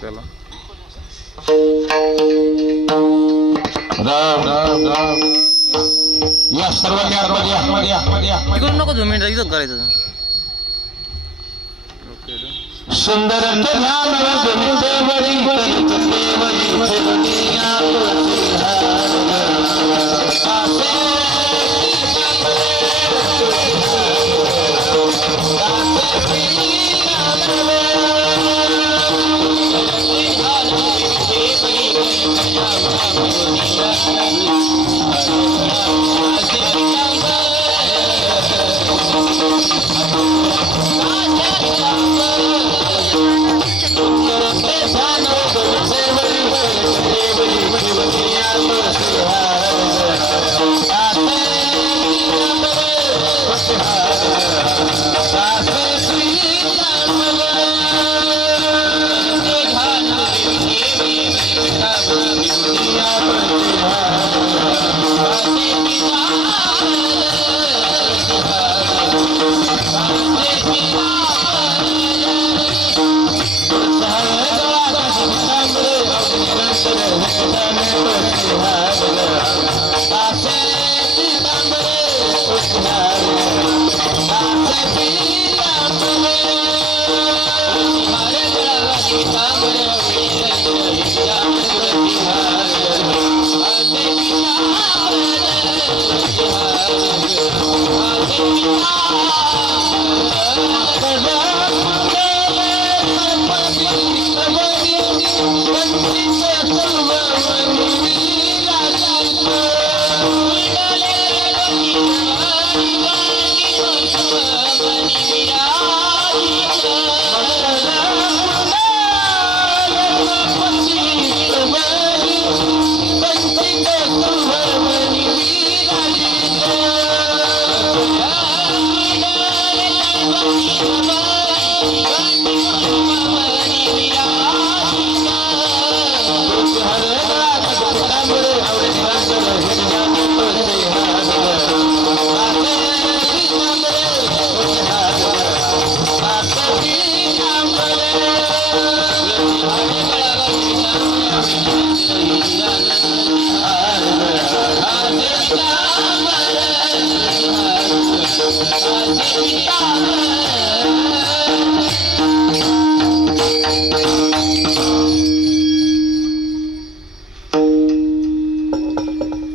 त्याला या सर्वांनी नको 2 मिनिट इथं करायचं सुंदर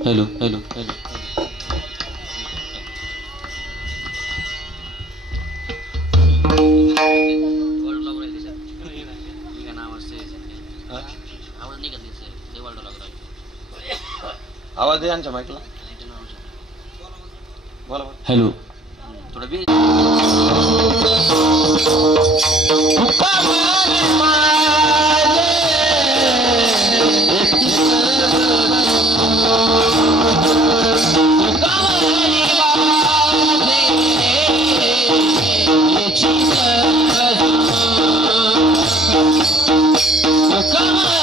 हॅलो आवाज दे यांच्या माईकला बोला हॅलो थोडं बी Come on!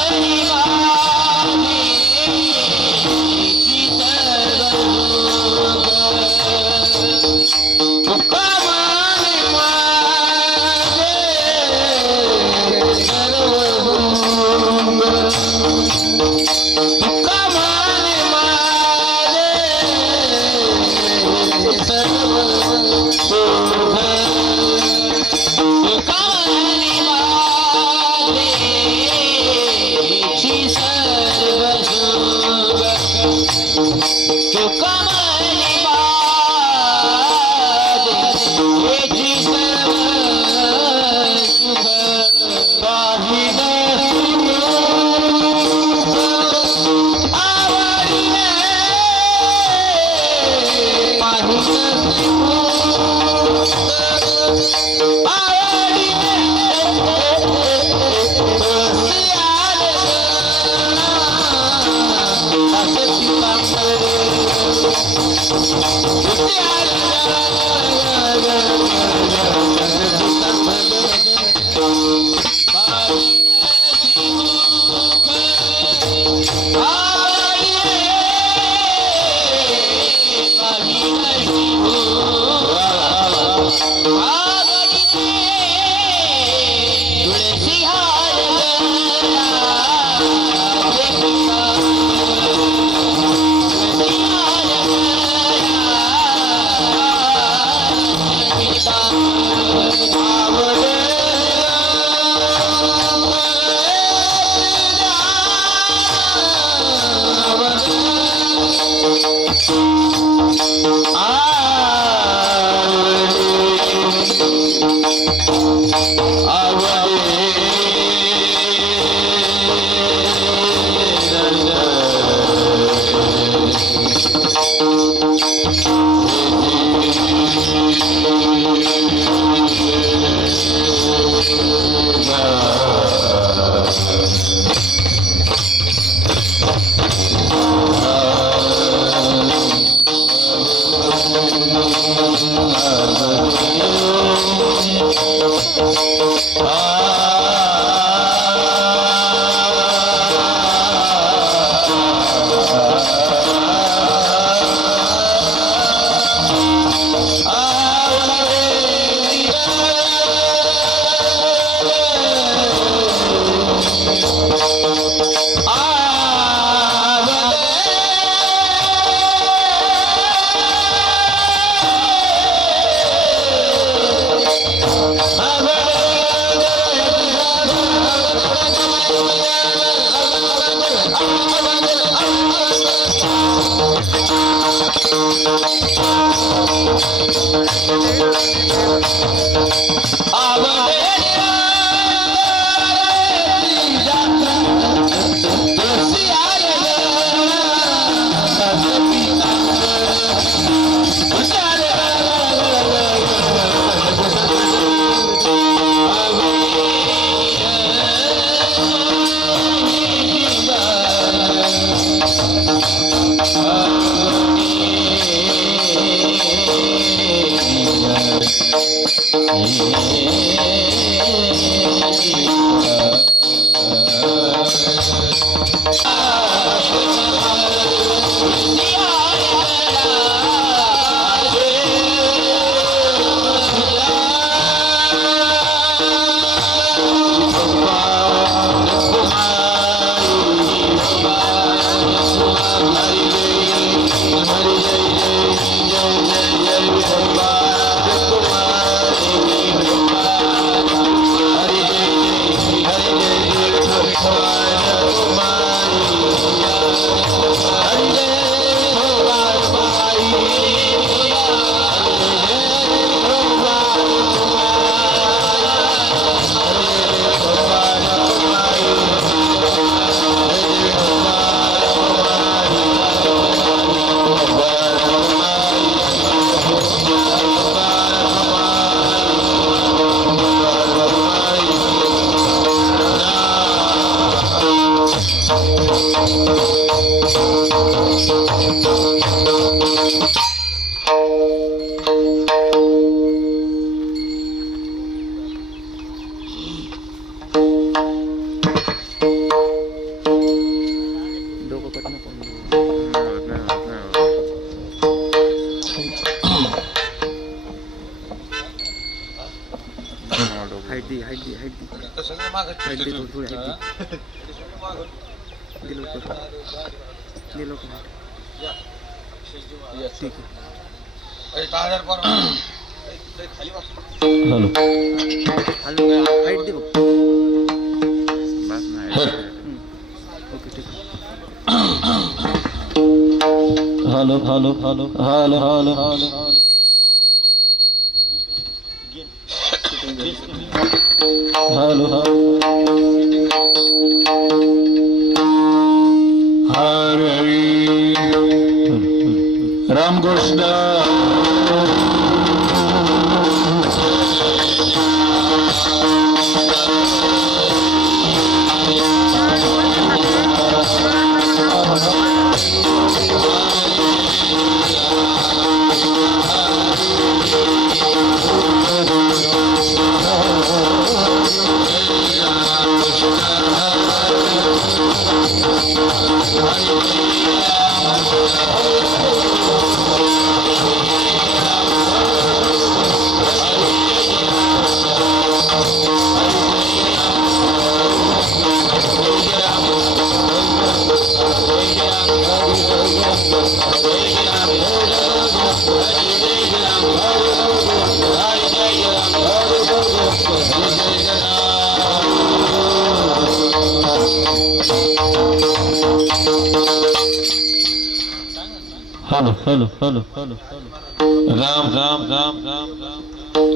राम राम राम राम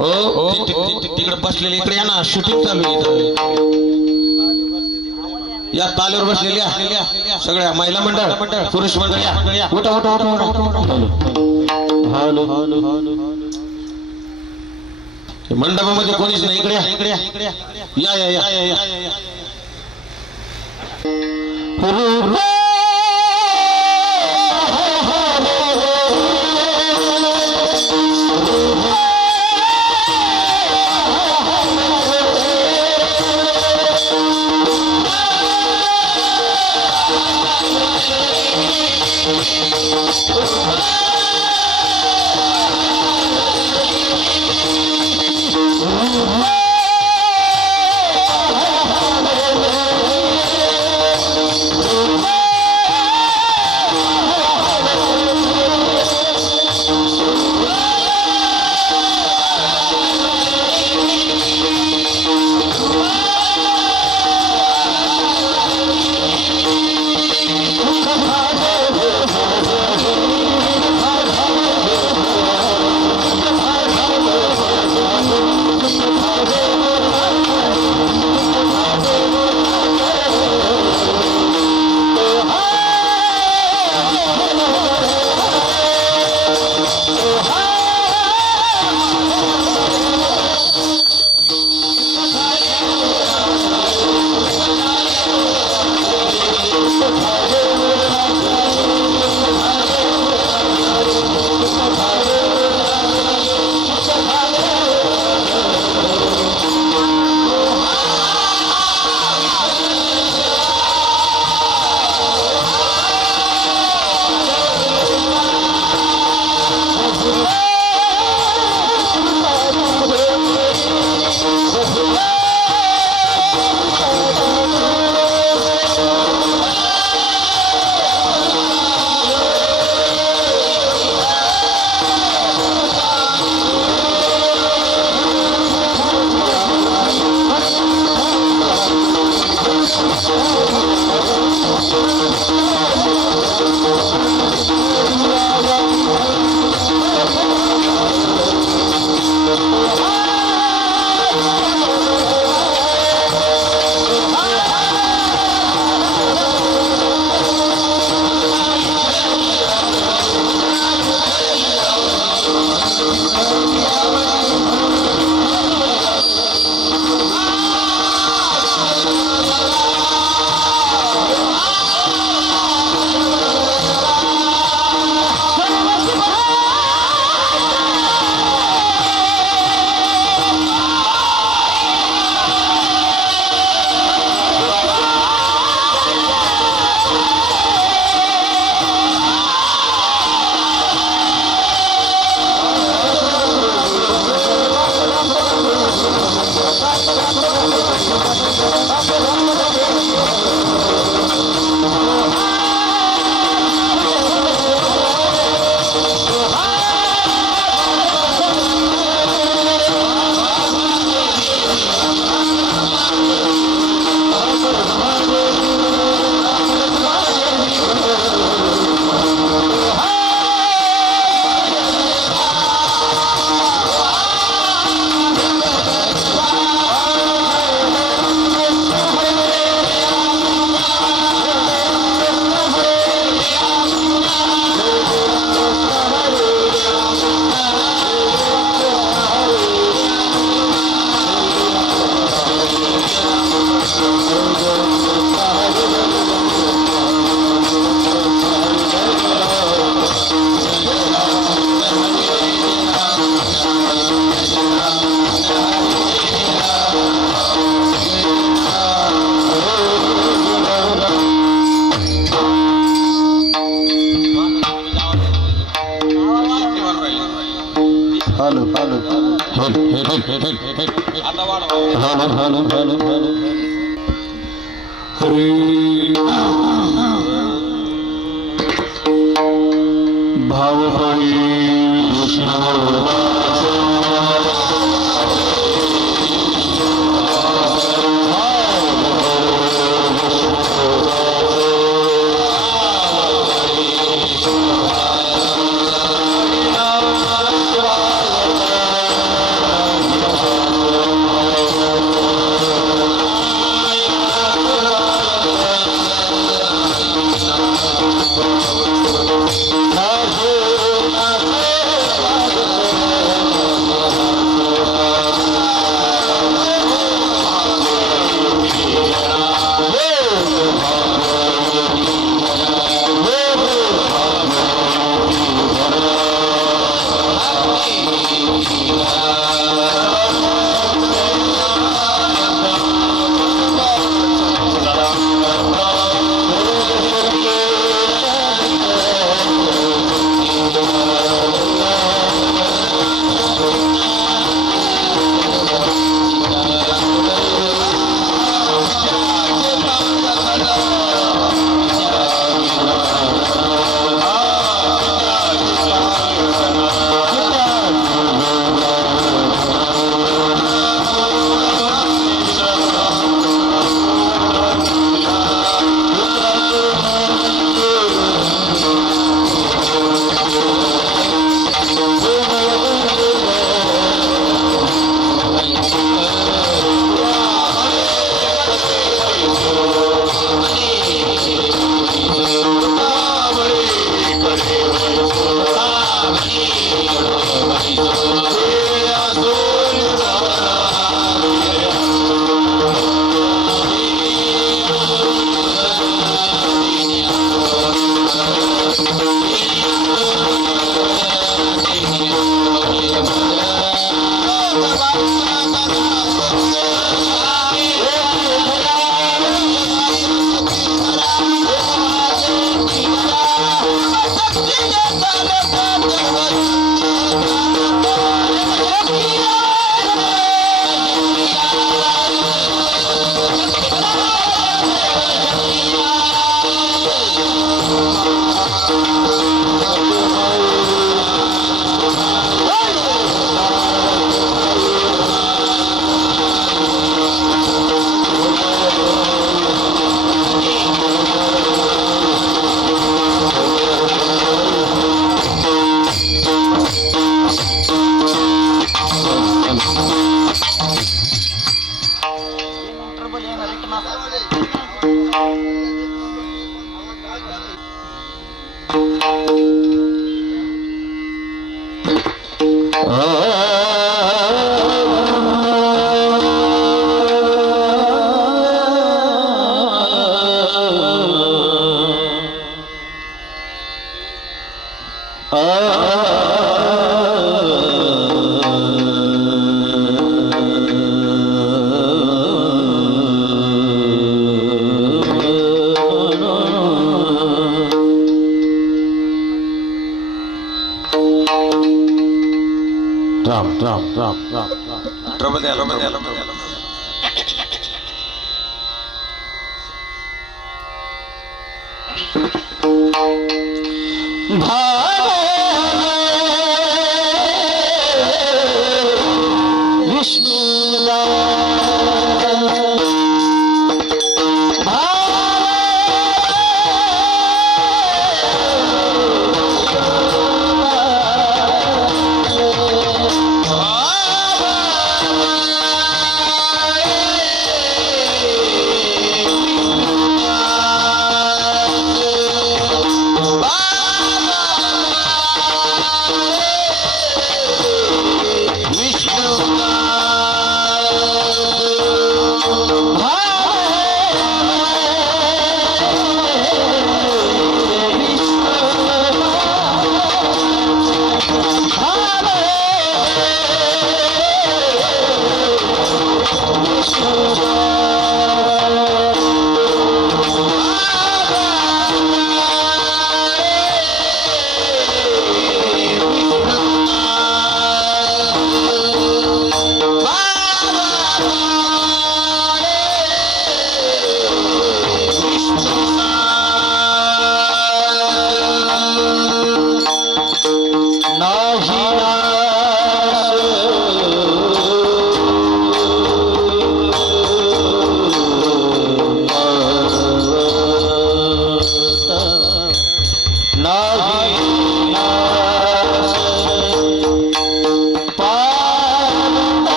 ओ तिकडे बसलेले इकडे या ना शूटिंग चालू आहे या तालीवर बसलेल्या सगळ्या महिला मंडळ पुरुष मंडळ या उठा उठा उठा मंडपामध्ये कोणीच नाही इकडे या या या या या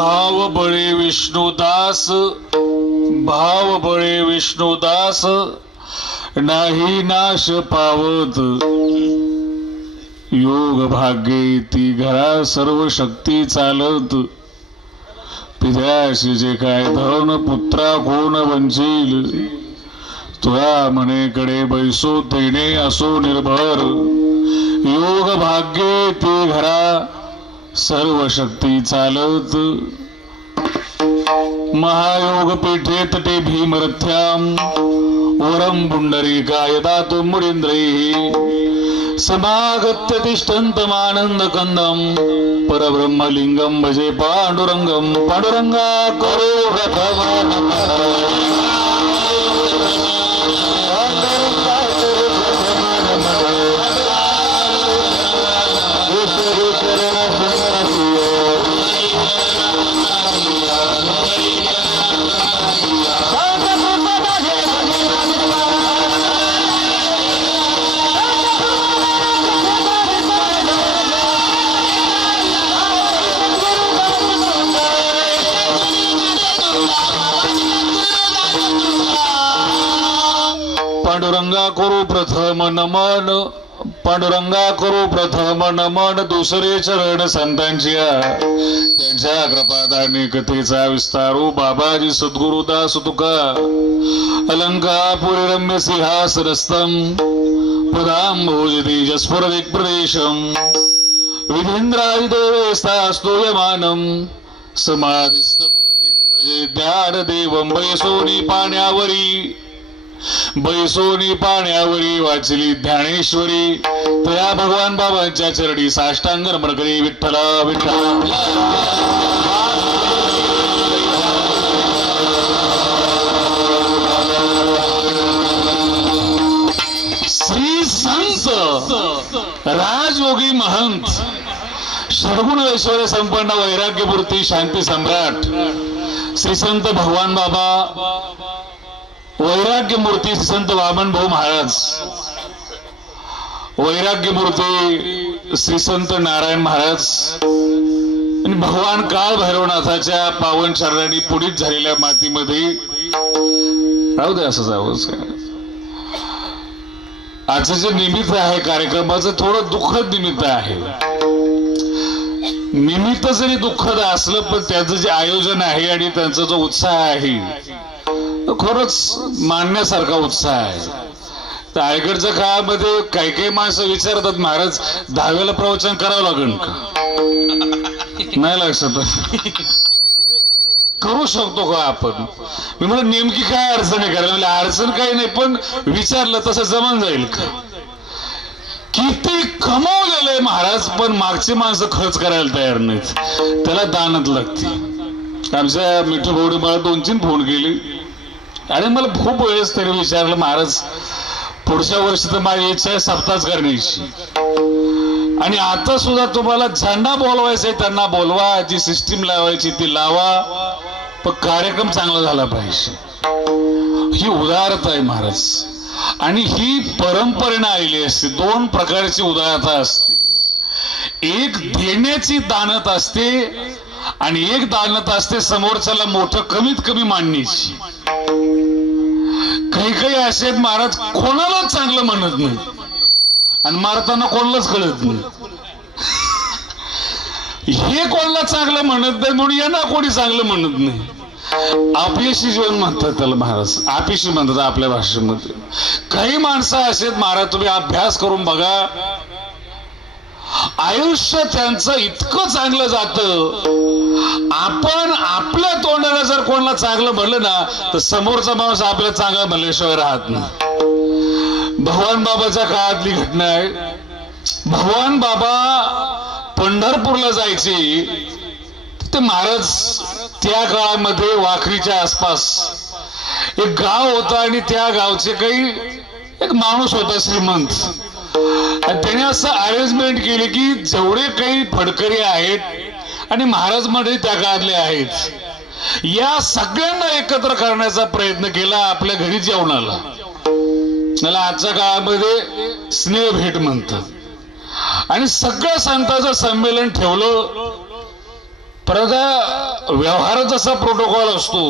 भाव बळे विष्णुदास, भाव बळे विष्णुदास, नाही नाश पावत, योग भाग्ये ती घरा सर्व शक्ती चालत, पित्याशी जे काय धन पुत्रा कोण वंचील, तुया मनेकडे बैसो तेने असो निर्भर, योग भाग्ये ती घरा सर्व शक्ती चालत, महायोग पेठेत ते भीमरथ्याम, वरम पुंडरीकाय दातु मुरींद्रैः, समागत्य तिष्ठन्तमानंद कंदम, परब्रह्मलिंगम भजे पांडुरंगम, पांडुरंगा करो पांडुरंगा करू प्रथम नमन, पांडुरंगा करू प्रथम नमन, दुसरे चरण संतांच्या, त्यांच्या कृपादानी कथेचा विस्तारू, बाबाजी सद्गुरुदास तुका, अलंकापुरी रम्य सिंहासनस्थं, पदांभोजति जस्फुर दिक्प्रदेशं, विधींद्रादिदेवेस्तास्तु यमानं, समाधिस्थमूर्तिं भजे ज्ञानदेवं, बैसोनी पाण्यावरी, बैसोनी पाण्यावरी वाचली ज्ञानेश्वरी, तया भगवान बाबांच्या चरणी साष्टांग नमन करी, विठ्ठला विठ्ठला. श्री संत राजयोगी महंत षडगुण ऐश्वर्य संपन्न वैराग्यमूर्ती शांती सम्राट श्री संत भगवान बाबा वैराग्य मूर्ती संत वामन भाऊ महाराज, वैराग्य मूर्ती श्री संत नारायण महाराज आणि भगवान काळ भैरवनाथाच्या पावन चरणांनी पुढीत झालेल्या मातीमध्ये राहू दे. असं जावंच आजचं जे निमित्त आहे कार्यक्रमाचं थोडं दुःखद निमित्त आहे. निमित्त जरी दुःखद असलं पण त्याचं जे आयोजन आहे आणि त्यांचा जो उत्साह आहे खरंच मानण्यासारखा उत्साह आहे. तर अलीकडच्या काळामध्ये काही काही माणसं विचारतात, महाराज 10वेला प्रवचन करावं लागेल का? नाही लक्षात करू शकतो का आपण? मी म्हणलं नेमकी काय अडचण आहे करायला? अडचण काही नाही, पण विचारलं तसं जमन जाईल का? किती कमवलेलं आहे महाराज, पण मागची माणसं खर्च करायला तयार नाहीत, त्याला दानत लागते. आमच्या मिठू भाऊने मला 2-3 फोन केले आणि मला खूप वेळेस तरी विचारलं, महाराज पुढच्या वर्षी तर माझी इच्छा आहे सप्ताच करण्याची, आणि आता सुद्धा तुम्हाला ज्यांना बोलवायचं आहे त्यांना बोलवा, जी सिस्टीम लावायची ती लावा, पण कार्यक्रम चांगला झाला पाहिजे. ही उदारता आहे महाराज, आणि ही परंपरेने आलेली असते. 2 प्रकारची उदारता असते, एक देण्याची दानत असते आणि एक दानत असते समोरच्याला मोठं कमीत कमी मानण्याची. काही काही असे आहेत महाराज कोणालाच चांगलं म्हणत नाही आणि मारताना कोणालाच कळत नाही. हे कोणाला चांगलं म्हणत नाही म्हणून यांना कोणी चांगलं म्हणत नाही. आपल्याशी जीवन म्हणतात त्याला महाराज, आपल्याशी म्हणतात आपल्या भाषेमध्ये. काही माणसं असे आहेत महाराज, तुम्ही अभ्यास करून बघा, आयुष्य त्यांचं इतकं चांगलं जातं, आपण आपल्या तोंडाला जर कोणाला चांगलं म्हणलं ना तर समोरचा माणूस आपल्याला चांगलं म्हणल्याशिवाय राहत नाही. भगवान बाबाच्या काळातली घटना आहे. भगवान बाबा पंढरपूरला जायचे, ते महाराज त्या काळामध्ये वाखरीच्या आसपास एक गाव होता आणि त्या गावचे काही एक माणूस होता श्रीमंत, आणि त्याने असं अरेंजमेंट केली की जेवढे काही फडकरी आहेत आणि महाराज मंडळी त्या काळातले आहेत, या सगळ्यांना एकत्र करण्याचा प्रयत्न केला आपल्या घरी जेवणाला. त्याला आजच्या काळामध्ये स्नेह भेट म्हणतात. आणि सगळ्या संतांचं संमेलन ठेवलं. परत व्यवहारात जसा प्रोटोकॉल असतो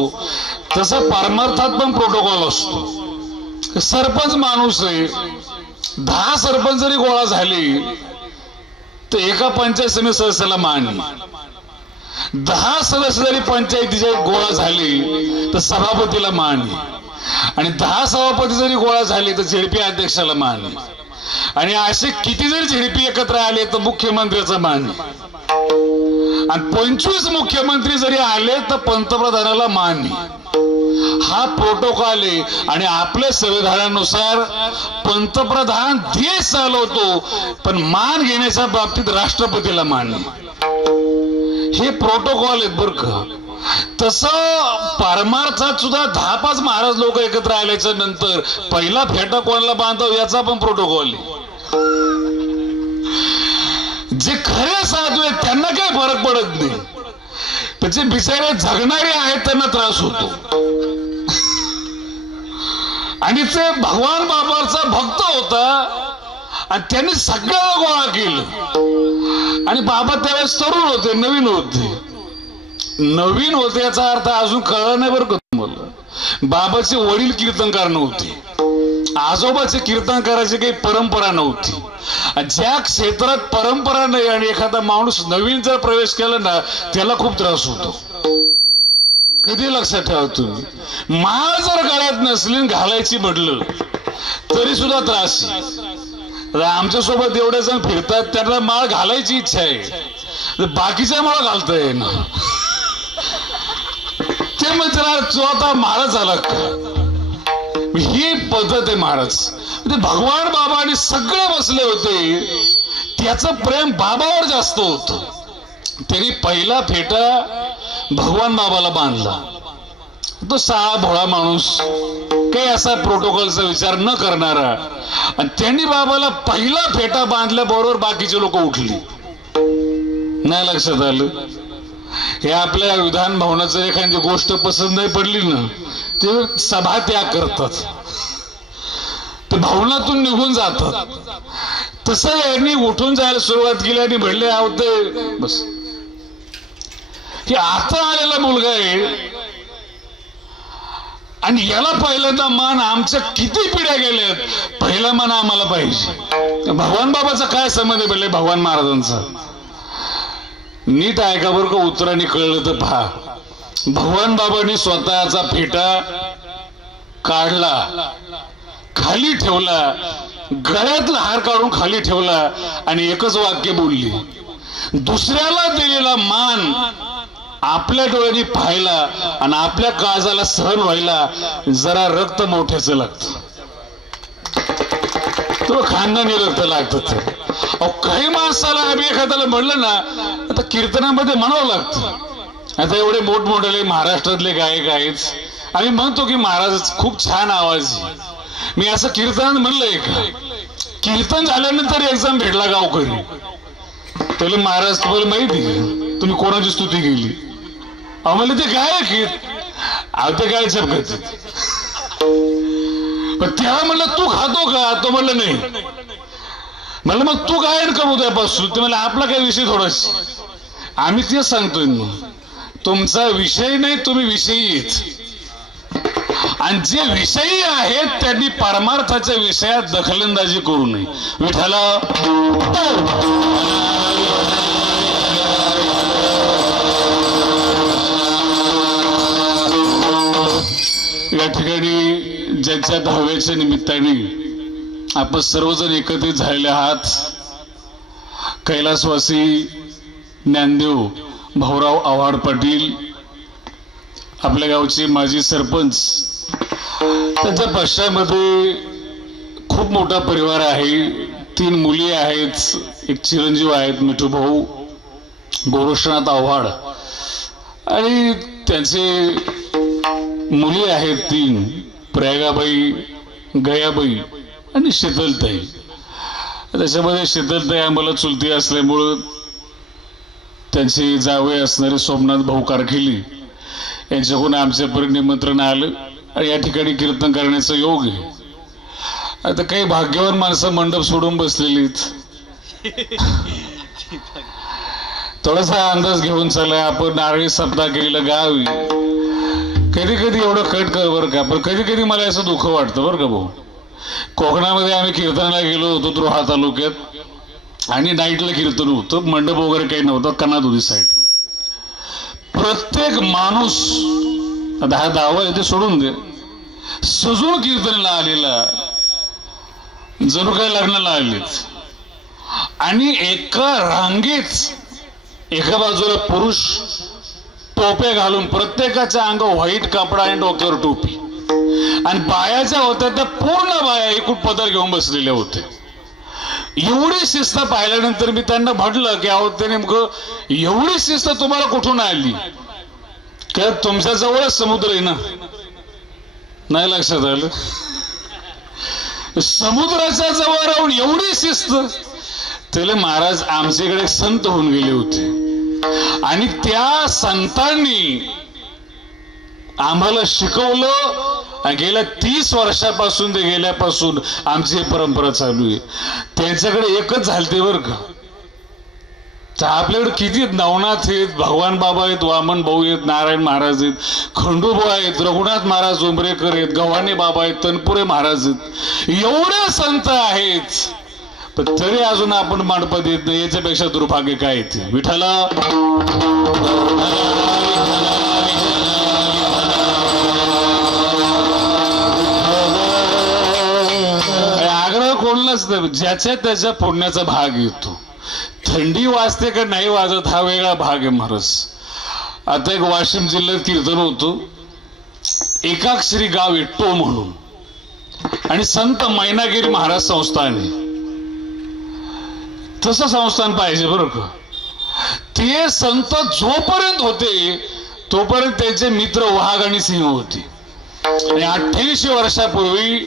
तसा परमार्थात पण प्रोटोकॉल असतो. सरपंच माणूस आहे, 10 सरपंच जरी गोळा झाले तर एका पंचायत समिती सदस्याला मान. 10 सदस्य जरी पंचायतीच्या गोळा झाले तर सभापतीला मान, आणि 10 सभापती जरी गोळा झाले तर झेडपी अध्यक्षाला मान, आणि असे किती जरी झेडपी एकत्र आले तर मुख्यमंत्र्याचा मान, आणि 25 मुख्यमंत्री जरी आले तर पंतप्रधानाला मान. हा प्रोटोकॉल आहे. आणि आपल्या संविधानानुसार पंतप्रधान देश चालवतो पण मान घेण्याच्या बाबतीत राष्ट्रपतीला मान. हे प्रोटोकॉल आहेत बरं का. तसं परमार्थात सुद्धा 10-5 महाराज लोक एकत्र आल्याच्या नंतर पहिला फेटा कोणाला बांधाव याचा पण प्रोटोकॉल आहे. जे खरे साधू आहेत त्यांना काही फरक पडत नाही, पण जे बिचारे जगणारे आहेत त्यांना त्रास होतो. आणि ते भगवान बाबाचा भक्त होता आणि त्यांनी सगळ्याला गोळा केलं. आणि बाबा त्यावेळेस तरुण होते, नवीन होते याचा अर्थ अजून कळला नाही बरं का तुम्हाला. बाबाचे वडील कीर्तनकार नव्हते, आजोबाचे कीर्तन करायची काही परंपरा नव्हती. ज्या क्षेत्रात परंपरा नाही आणि एखादा माणूस नवीन जर प्रवेश केला ना त्याला खूप त्रास होतो. कधी लक्षात ठेवा तुम्ही, माळ जर गळ्यात नसली घालायची म्हटलं तरी सुद्धा त्रास. आमच्या सोबत एवढे जण फिरतात त्यांना माळ घालायची इच्छा आहे, बाकीच्या माळ घालता येईना. ते म्हणतात तो आता महाराज झाला का. ही पद्धत आहे महाराज. भगवान बाबा आणि सगळे बसले होते, त्याचं प्रेम बाबावर जास्त होत. त्यांनी पहिला फेटा भगवान बाबाला बांधला. तो साळा भोळा माणूस, काही असा प्रोटोकॉलचा विचार न करणारा, आणि त्यांनी बाबाला पहिला फेटा बांधल्याबरोबर बाकीचे लोक उठली. नाही लक्षात आलं. हे आपल्या विधान भवनाचं एखादी गोष्ट पसंत नाही पडली ना ते सभा त्याग करतात, ते भवनातून निघून जातात. तसं यांनी उठून जायला सुरुवात केली आणि म्हणले आवते बस की आता आलेला मुलगा आहे आणि याला पहिल्यांदा मान. आमच्या किती पिढ्या गेल्यात, पहिला मान आम्हाला पाहिजे. भगवान बाबाचा काय संबंध आहे भगवान महाराजांचा. नीट ऐका बरं का, उत्तराने कळलं तर पहा. भगवान बाबांनी स्वतःचा फेटा काढला, खाली ठेवला, गळ्यातला हार काढून खाली ठेवला आणि एकच वाक्य बोलली, दुसऱ्याला दिलेला मान आपल्या डोळ्यांनी पाहायला आणि आपल्या काळजाला सहन व्हायला जरा रक्त मोठ्याचं लागतं. तो खानदानी रक्त लागत. काही माणसाला आम्ही एखाद्याला म्हणलं ना आता कीर्तनामध्ये म्हणावं लागतं. आता एवढे मोठमोठे महाराष्ट्रातले गायक आहेत, आम्ही म्हणतो की महाराज खूप छान आवाज. मी असं कीर्तनात म्हणलंय का. कीर्तन झाल्यानंतर एक्झाम भेटला गावकरी, त्याला महाराज तुम्हाला माहिती तुम्ही कोणाची स्तुती केली. आम्हाला ते गायक ते काय चपकत. पण त्याला म्हणलं तू खातो का, तो म्हणलं नाही. म्हणलं मग तू गायन कर उद्यापासून. ते म्हणलं आपला काही विषय थोडाच. आम्ही तेच सांगतोय तुमचा विषय नाही, तुम्ही विषयीच. आणि जे विषयी आहेत त्यांनी परमार्थाच्या विषयात दखलंदाजी करू नये. विठ्ठला या ठिकाणी ज्यांच्या 10व्याच्या निमित्ताने आपण सर्वजण एकत्रित झालेले आहात. कैलासवासी ज्ञानदेव भाऊराव आव्हाड पाटील, आपल्या गावचे माजी सरपंच, त्यांच्या पश्चामध्ये खूप मोठा परिवार आहे. 3 मुली आहेत, एक चिरंजीव आहेत मिठू भाऊ, गोरक्षनाथ आव्हाड, आणि त्यांचे मुली आहेत 3, प्रयागाबाई, गयाबाई आणि शीतलताई. त्याच्यामध्ये शीतलताई आम्हाला चुलती असल्यामुळं त्यांचे जावई असणारे सोमनाथ भाऊ कारखिली यांच्याकडून आमच्यापर्यंत निमंत्रण आलं आणि या ठिकाणी कीर्तन करण्याचा योग आहे. आता काही भाग्यवान माणसं मंडप सोडून बसलेलीत. थोडासा अंदाज घेऊन चाललाय आपण. नारळी सप्ताह केलेलं गाव. कधी कधी एवढं कट कर बरं का, पण कधी कधी मला असं दुःख वाटतं बरं का भाऊ. कोकणामध्ये आम्ही कीर्तनाला गेलो होतो रोहा तालुक्यात, आणि नाईटला कीर्तन होतं. मंडप वगैरे काही नव्हतं, कनादुरी साईडला. प्रत्येक माणूस, आता हा दावा आहे ते सोडून दे, सजून कीर्तनाला आलेला, जणू काही लग्नाला आलेत. आणि एका रांगेत एका बाजूला पुरुष टोप्या घालून, प्रत्येकाच्या अंग व्हाईट कपडा आणि डोक्यावर टोपी, आणि बायाच्या होत्या त्या पूर्ण बाया एकूण पदर घेऊन बसलेल्या होत्या. एवढी शिस्त पाहिल्यानंतर मी त्यांना म्हटलं की अहो ते नेमकं एवढी शिस्त तुम्हाला कुठून आली? का तुमच्या जवळच समुद्र आहे ना? नाही लक्षात आलं? समुद्राच्या जवळ राहून एवढी शिस्त? त्याला महाराज आमच्याकडे संत होऊन गेले होते, आणि त्या संतांनी आम्हाला शिकवलं. गेल्या 30 वर्षापासून ते गेल्यापासून आमची ही परंपरा चालू आहे. त्यांच्याकडे एकच झालते बरं का. तर आपल्याकडे किती नवनाथ आहेत, भगवान बाबा आहेत, वामन भाऊ आहेत, नारायण महाराज आहेत, खंडूभाऊ आहेत, रघुनाथ महाराज उंबरेकर आहेत, गव्हाणे बाबा आहेत, तनपुरे महाराज आहेत, एवढे संत आहेत, पण तरी अजून आपण मांडपत येत नाही. याच्यापेक्षा दुर्भाग्य काय येते? विठ्ठला आग्रह कोणलाच नाही, ज्याच्या त्याच्या पुण्याचा भाग येतो. थंडी वाजते का नाही वाजत हा वेगळा भाग आहे महाराज. आता एक वाशिम जिल्ह्यात कीर्तन होतो, एकाक्षरी गाव इट्टो म्हणून, आणि संत मैनागिरी महाराज संस्थान आहे. तसं संस्थान पाहिजे बरं का. ते संत जोपर्यंत होते तोपर्यंत त्यांचे मित्र वाघ आणि सिंह होते. आणि 88 वर्षापूर्वी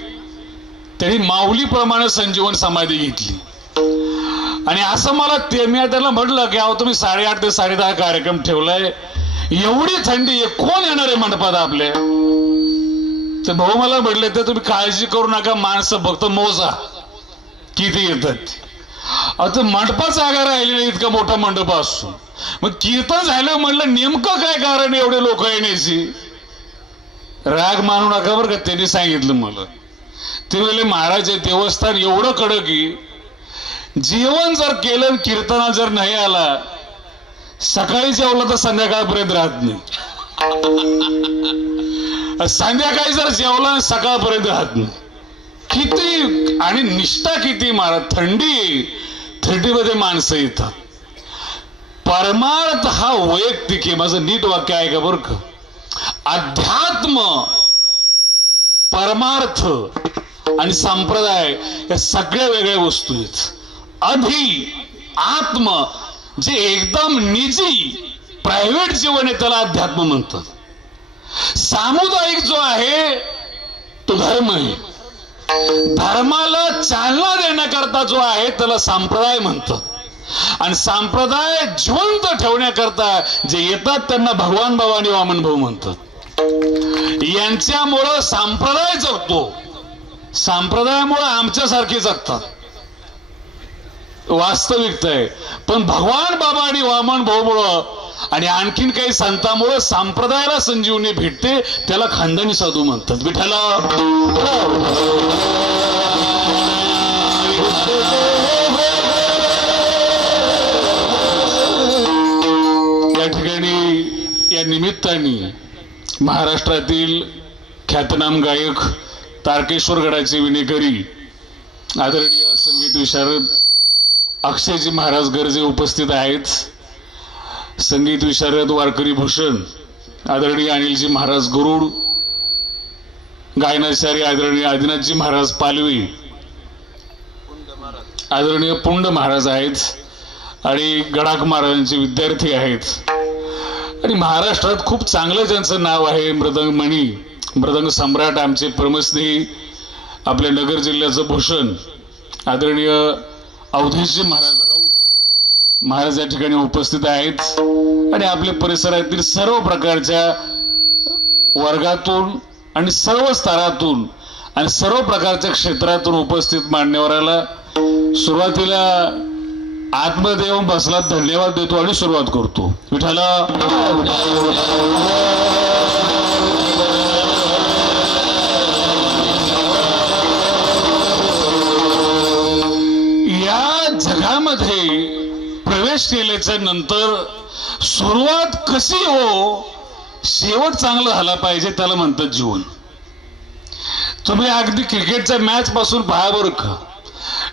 त्यांनी माऊलीप्रमाणे संजीवन समाधी घेतली. आणि असं मला मी त्याला म्हटलं की अहो तुम्ही 8:30 ते 10:30 कार्यक्रम ठेवलाय, एवढी थंडी आहे, कोण येणार आहे मंडपात आपल्या? तर भाऊ मला म्हटले तर तुम्ही काळजी करू नका, माणसं फक्त मोजा किती येतात. आता मंडपाचा आगार राहिले नाही, इतका मोठा मंडप असतो. मग कीर्तन झालं म्हटलं नेमकं काय कारण एवढे लोक येण्याची? राग मानू नका बरं का, त्यांनी सांगितलं मला. ते म्हणले महाराज हे देवस्थान एवढं कडक की जेवण जर केलं कीर्तना जर नाही आला, सकाळी जेवलं तर संध्याकाळपर्यंत राहत नाही, संध्याकाळी जर जेवला सकाळपर्यंत राहत नाही. किती आणि निष्ठा किती महाराज. थंडीमध्ये माणसं येतात. परमार्थ हा वैयक्तिक आहे. माझं नीट वाक्य आहे का बरं का. अध्यात्म, परमार्थ आणि संप्रदाय या सगळ्या वेगळ्या वस्तू आहेत. आत्म जे एकदम निजी प्रायव्हेट जीवन आहे त्याला अध्यात्म म्हणतात. सामुदायिक जो आहे तो धर्म आहे. धर्माला चालना देण्याकरता जो आहे त्याला संप्रदाय म्हणतात. आणि संप्रदाय जिवंत ठेवण्याकरता जे येतात त्यांना भगवान बाबा आणि वामन भाऊ म्हणतात. यांच्यामुळं संप्रदाय जगतो. संप्रदायामुळं आमच्यासारखे जगतात, वास्तविकता आहे. पण भगवान बाबा आणि वामन भाऊमुळं आणि आणखीन काही संतांमुळं संप्रदायाला संजीवनी भेटते. त्याला खानदानी साधू म्हणतात. विठ्ठला या ठिकाणी या निमित्ताने महाराष्ट्रातील ख्यातनाम गायक तारकेश्वर गडाचे विणेकरी आदरणीय संगीत विशारद अक्षयजी महाराज गर्जे उपस्थित आहेत. संगीत विशारद वारकरी भूषण आदरणीय अनिलजी महाराज गरुड, गायनाचार्य आदरणीय आदिनाथजी महाराज पालवी, आदरणीय पुंड महाराज आहेत, आणि गडाख महाराजांचे विद्यार्थी आहेत. आणि महाराष्ट्रात खूप चांगलं त्यांचं नाव आहे. मृदंगमणी, मृदंग सम्राट आमचे परमस्नेही आपल्या नगर जिल्ह्याचं भूषण आदरणीय अवधेशजी महाराज महाराज या ठिकाणी उपस्थित आहेत. आणि आपल्या परिसरातील सर्व प्रकारच्या वर्गातून आणि सर्व स्तरातून आणि सर्व प्रकारच्या क्षेत्रातून उपस्थित मान्यवराला सुरुवातीला आतमध्ये येऊन बसला, धन्यवाद देतो आणि सुरुवात करतो. विठाला या जगामध्ये प्रवेश केल्याच्या नंतर सुरुवात कशी हो, शेवट चांगला झाला पाहिजे, त्याला म्हणतात जीवन. तुम्ही अगदी क्रिकेटच्या मॅच पासून पहा बरं का,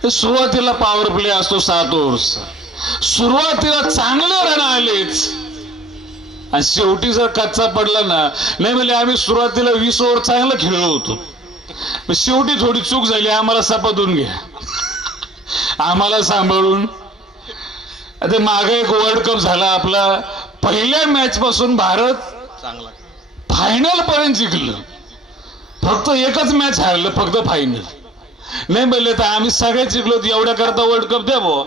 सुरुवातीला पॉवर प्ले असतो 7 ओव्हर्स, सुरुवातीला चांगले रन आलेच आणि शेवटी जर कच्चा पडला ना, नाही म्हणजे आम्ही सुरुवातीला 20 ओव्हर चांगलं खेळलो होतो, शेवटी थोडी चूक झाली, आम्हाला सपातून घ्या, आम्हाला सांभाळून. आता मागे एक वर्ल्ड कप झाला आपला, पहिल्या मॅच पासून भारत चांगला फायनल पर्यंत जिंकलं, फक्त एकच मॅच हारलं, फक्त फायनल. नाही बोलले तर आम्ही सगळे जिंकलो, एवढ्या करता वर्ल्ड कप द्या भाऊ,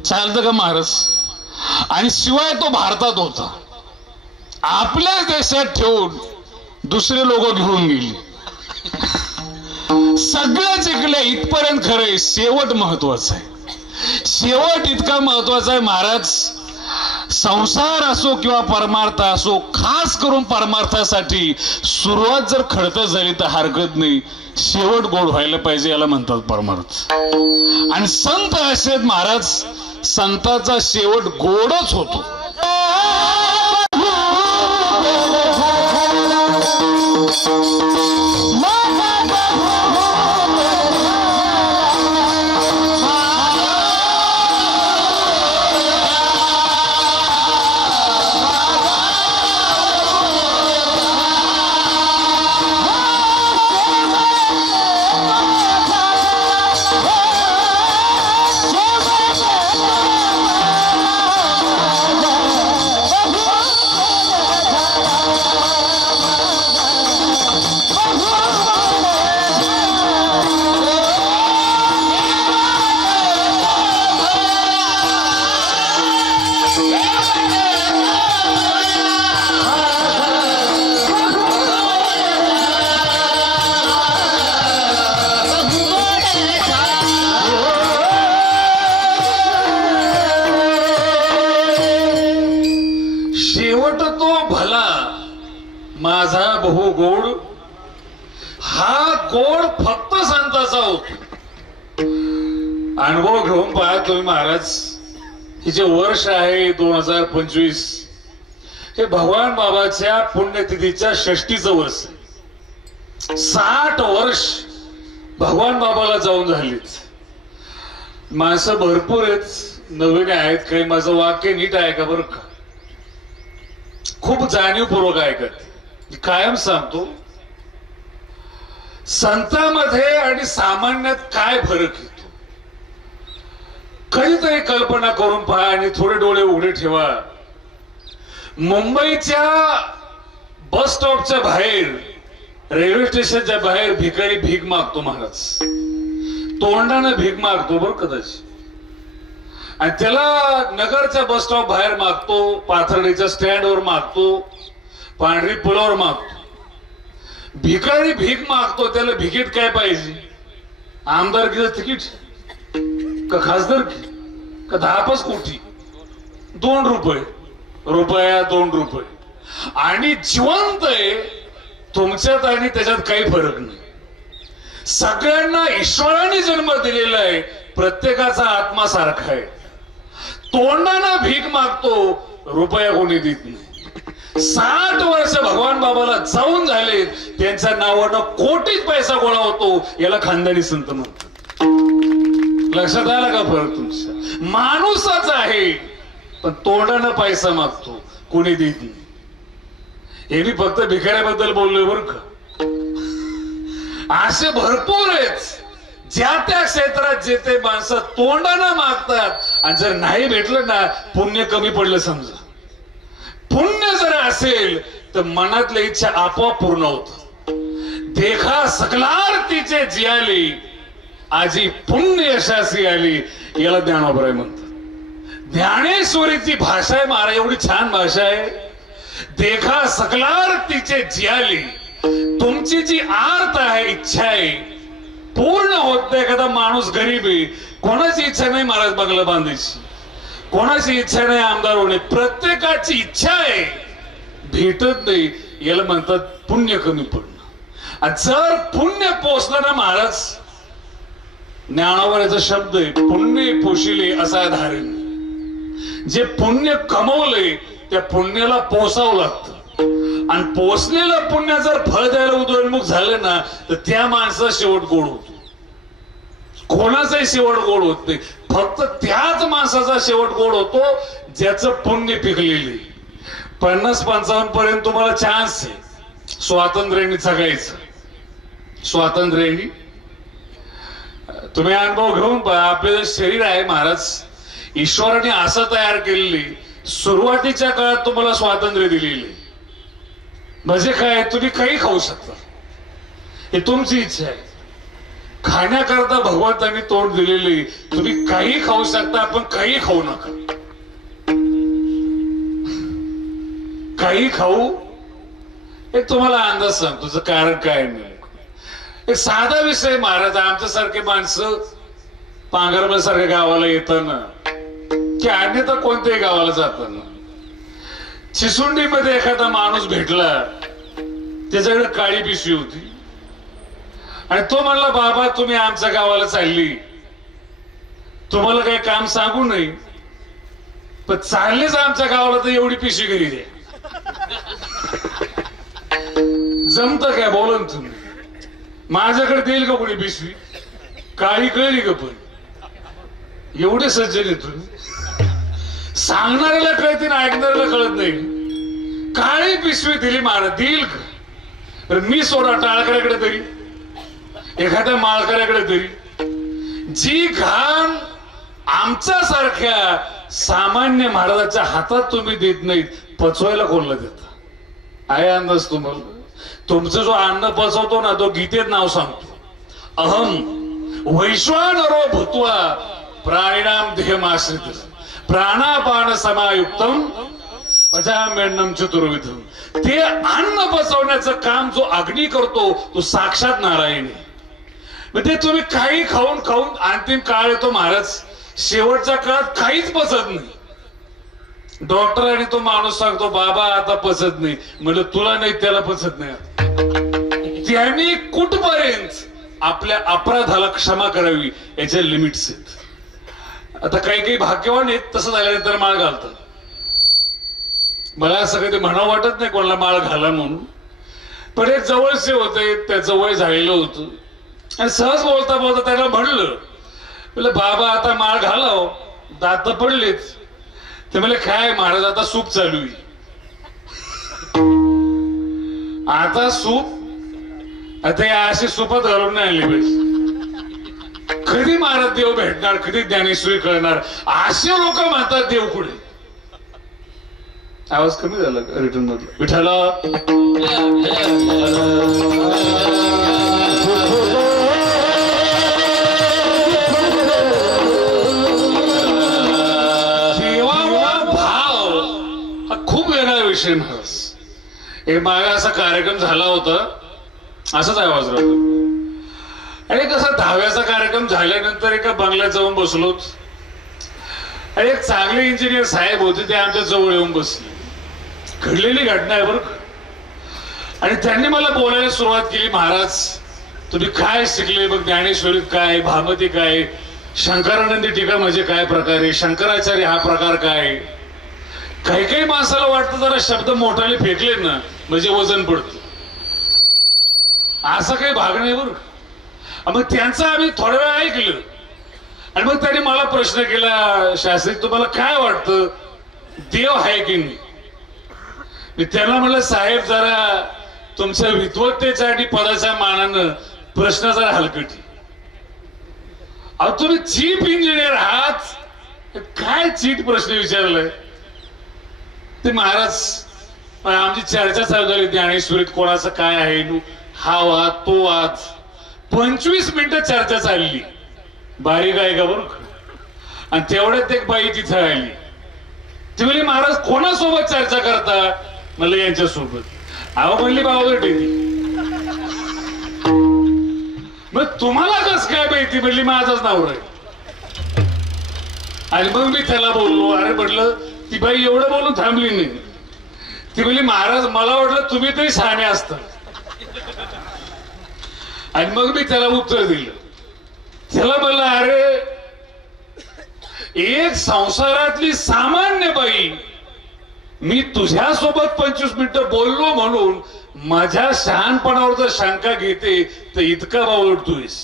चालतं का महाराज? आणि शिवाय तो भारतात होता, आपल्याच देशात ठेवून दुसरे लोक घेऊन गेली, सगळं जिंकले इथपर्यंत. खरंय शेवट महत्वाचा आहे, शेवट इतका महत्वाचा आहे महाराज. संसार असो किंवा परमार्थ असो, खास करून परमार्थासाठी सुरुवात जर खडतर झाली तर हरकत नाही, शेवट गोड व्हायला पाहिजे, याला म्हणतात परमार्थ. आणि संत असे महाराज, संताचा शेवट गोडच होतो. माझा बहु गोड, हा गोड फक्त संताचा होतो. अनुभव घेऊन पहा तुम्ही महाराज, हे जे वर्ष आहे 2025, हे भगवान बाबाच्या पुण्यतिथीच्या 60चं वर्ष. 60 वर्ष भगवान बाबाला जाऊन झालीत. माणसं भरपूर आहेत, नवीन आहेत, काही माझं वाक्य नीट आहे का बरं का, खूप जाणीवपूर्वक ऐकत. कायम सांगतो, संतांमध्ये आणि सामान्यात काय फरक येतो, कधीतरी कल्पना करून पहा आणि थोडे डोळे उघडे ठेवा. मुंबईच्या बस स्टॉपच्या बाहेर, रेल्वे स्टेशनच्या बाहेर भिकारी भीक मागतो महाराज, तोंडानं भीक मागतो बरं कदाचित, आणि त्याला नगरच्या बस स्टॉप बाहेर मागतो, पाथर्डीच्या स्टँडवर मागतो, पांढरी पुलावर मागतो. भिकारी भीक मागतो, त्याला भिकीट काय पाहिजे? आमदारकीचं तिकीट का खासदारकी का 10-5 कोटी? 2 रुपये, रुपया 2 रुपये, आणि जिवंत आहे. तुमच्यात आणि त्याच्यात काही फरक नाही. सगळ्यांना ईश्वराने जन्म दिलेला आहे, प्रत्येकाचा आत्मा सारखा आहे. तोंडाना भीक मागतो, रुपया कोणी देत नाही. 60 वर्ष भगवान बाबाला जाऊन झाले, त्यांच्या नावानं कोटीच पैसा गोळा होतो, याला खानदानी संत म्हणतात. लक्षात आला का फरक तुमचा? माणूसच आहे, पण तोंडानं पैसा मागतो, कोणी देत नाही. हे मी फक्त भिकाऱ्याबद्दल बोललोय बरं का, असे भरपूर आहेत. ज्या त्या क्षेत्रात जे ते माणसं तोंडानं मागतात, आणि जर नाही भेटलं ना, पुण्य कमी पडलं समजा. पुण्य जर असेल तर मनातली इच्छा आपोआप पूर्ण होत. देखा सकलारतीचे जियाली, आजी पुण्य यशासी आली, याला ज्ञानोबराय म्हणतात. ज्ञानेश्वरीची भाषा आहे महाराज, एवढी छान भाषा आहे. देखा सकलारतीचे जियाली, तुमची जी आर्त आहे, इच्छा आहे, पूर्ण होत नाही. एखादा माणूस गरीब आहे, कोणाची इच्छा नाही महाराज बंगला बांधायची, कोणाची इच्छा नाही आमदार होणे, प्रत्येकाची इच्छा आहे, भेटत नाही. याला म्हणतात पुण्य कमी पडणं. आणि जर पुण्य पोचलं ना महाराज, ज्ञानावर याचा शब्द आहे, पुण्य पोशिले असा धारण. जे पुण्य कमवले त्या पुण्याला पोसावं लागतं, आणि पोचलेलं पुण्य जर फळ द्यायला उदयोन्मुख झालं ना तर त्या माणसाचा शेवट गोड होतो. कोणाचाही शेवट गोड होत नाही, फक्त त्याच माणसाचा शेवट गोड होतो ज्याचं पुण्य पिकलेले. 50-55 पर्यंत तुम्हाला चान्स आहे स्वातंत्र्याने जगायचं. स्वातंत्र्याने तुम्ही अनुभव घेऊन पहा. आपले जे शरीर आहे महाराज, ईश्वराने असं तयार केलेली, सुरुवातीच्या काळात तुम्हाला स्वातंत्र्य दिलेले. म्हणजे काय, तुम्ही काही खाऊ शकता, हे तुमची इच्छा आहे. खाण्याकरता भगवंतांनी तोंड दिलेली, तुम्ही काही खाऊ शकता, पण काही खाऊ नका. काही खाऊ, एक तुम्हाला अंदाज सांगतो त्याचं कारण काय नाही. एक साधा विषय महाराज, आमच्यासारखे माणसं पांघरमसारख्या गावाला येताना की अन्यथा कोणत्याही गावाला जाताना चिसुंडीमध्ये एखादा माणूस भेटला, त्याच्याकडे काळी पिशवी होती, आणि तो म्हणला, बाबा तुम्ही आमच्या गावाला चालली, तुम्हाला काही काम सांगू नाही, पण चाललेच आमच्या गावाला, तर एवढी पिशवी घरी द्या. जमत काय, बोला ना तुम्ही, माझ्याकडे देईल का कोणी पिशवी? काळी कळली का? पण एवढे सज्जन आहे तुम्ही, सांगणाऱ्याला कळते ना ऐकणाऱ्याला कळत नाही. काळी पिशवी दिली महाराज, देईल का? तर मी सोडा टाळकऱ्याकडे तरी, एखाद्या माळकऱ्याकडे तरी. जी घाण आमच्यासारख्या सामान्य महाराजाच्या हातात तुम्ही देत नाहीत, पचवायला कोणला देता? आहे अंदाज तुम्हाला? तुमचं जो अन्न पचवतो ना, तो गीतेत नाव सांगतो, अहम वैश्वानरो भूत्वा प्राणिनाम देहमाश्रित प्राणापान समायुक्तम पचाम्यन्नम चतुर्विधम. ते अन्न पचवण्याचं काम जो अग्नी करतो तो साक्षात नारायण आहे. ते तुम्ही काही खाऊन खाऊन अंतिम काळ येतो महाराज, शेवटच्या काळात काहीच पचत नाही. डॉक्टरांनी तो माणूस सांगतो, बाबा आता पचत नाही. म्हणजे तुला नाही, त्याला पचत नाही. त्यांनी कुठपर्यंत आपल्या अपराधाला क्षमा करावी याचे लिमिट्स आहेत. आता काही काही भाग्यवान आहेत, तसं झाल्यानंतर माळ घालतात. मला असं कधी म्हणावं वाटत नाही कोणाला माळ घाला म्हणून, पण एक जवळचे होते, त्याचं वय झालेलं होतं, आणि सहज बोलता बोलता त्याला म्हणलं, बाबा आता माळ घालाव, दात पडलेच. ते म्हणले, काय महाराज आता सूप चालू आहे. आता सूप, आता या अशी सुपात घालून नाही आणली पाहिजे. कधी महाराज देव भेटणार, कधी ज्ञानेश्वरी कळणार, असे लोक म्हणतात देव कुठे. आवाज कमी झाला रिटर्न मधला. विठाला विषय महाराज. एक मागे असा कार्यक्रम झाला होता, असाच आवाज राहतो. आणि कसा 10व्याचा कार्यक्रम झाल्यानंतर एका बंगल्यात जाऊन बसलोत, आणि एक चांगले इंजिनियर साहेब होते, ते आमच्या जवळ येऊन बसले. घडलेली घटना आहे बरं. आणि त्यांनी मला बोलायला सुरुवात केली, महाराज तुम्ही काय शिकले बघ, ज्ञानेश्वरीत काय, भामती काय, शंकरानंदी टीका म्हणजे काय प्रकार आहे, शंकराचार्य हा प्रकार काय. काही काही माणसाला वाटतं जरा शब्द मोठाले फेकले ना म्हणजे वजन पडतं, असं काही भाग नाही बरं. मग त्यांचं आम्ही थोड्या वेळ ऐकलं, आणि मग त्यांनी मला प्रश्न केला, शास्त्री तुम्हाला काय वाटतं, देव आहे की नाही? मी त्यांना म्हणलं, साहेब जरा तुमच्या विद्वत्तेच्या आणि पदाच्या मानानं प्रश्न जरा हलकटी. अहो तुम्ही चीफ इंजिनियर आहात, काय चीट प्रश्न विचारलाय? ते महाराज आमची चर्चा चालू झाली ज्ञानेश्वरीत कोणाचं काय आहे, हा वाद तो वाद, 25 मिनिटं चर्चा चालली. बारीक आहे का बरं. आणि तेवढ्यात एक बाई तिथं आली, ती म्हणली, महाराज कोणासोबत चर्चा करता? म्हणलं यांच्यासोबत. अहो म्हणली, बावळट आहे ती. मग तुम्हाला कस काय माहिती? म्हणली माझाच नवरा आहे. आणि मग मी त्याला बोललो, अरे म्हटलं ती बाई एवढं बोलून थांबली नाही. ती बोलली महाराज मला वाटलं तुम्ही तरी शहाणे असता. आणि मग मी त्याला उत्तर दिलं. त्याला म्हणलं अरे एक संसारातली सामान्य बाई मी तुझ्यासोबत 25 मिनिटं बोललो म्हणून माझ्या शहाणपणावर जर शंका घेते तर इतका बावळतोयस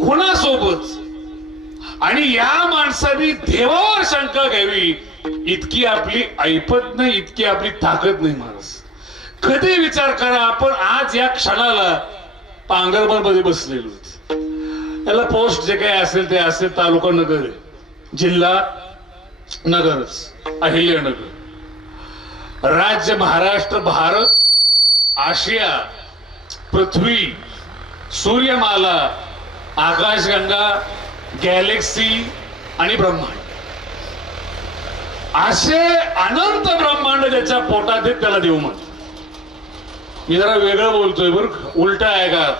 कोणासोबत? आणि या माणसाने देवावर शंका घ्यावी इतकी आपली ऐपत नाही, इतकी आपली ताकद नाही. महाराज कधी विचार करा, आपण आज या क्षणाला पांगरमल मध्ये बसलेलो. याला पोस्ट जे काही असेल ते असेल, तालुका नगर, जिल्हा नगरच, अहिल्यानगर, राज्य महाराष्ट्र, भारत, आशिया, पृथ्वी, सूर्यमाला, आकाशगंगा, गॅलेक्सी आणि ब्रह्मांड, असे अनंत ब्रह्मांड ज्याच्या पोटात आहेत त्याला देव म्हणतात. मी जरा वेगळं बोलतोय बरं, उलट आहे का?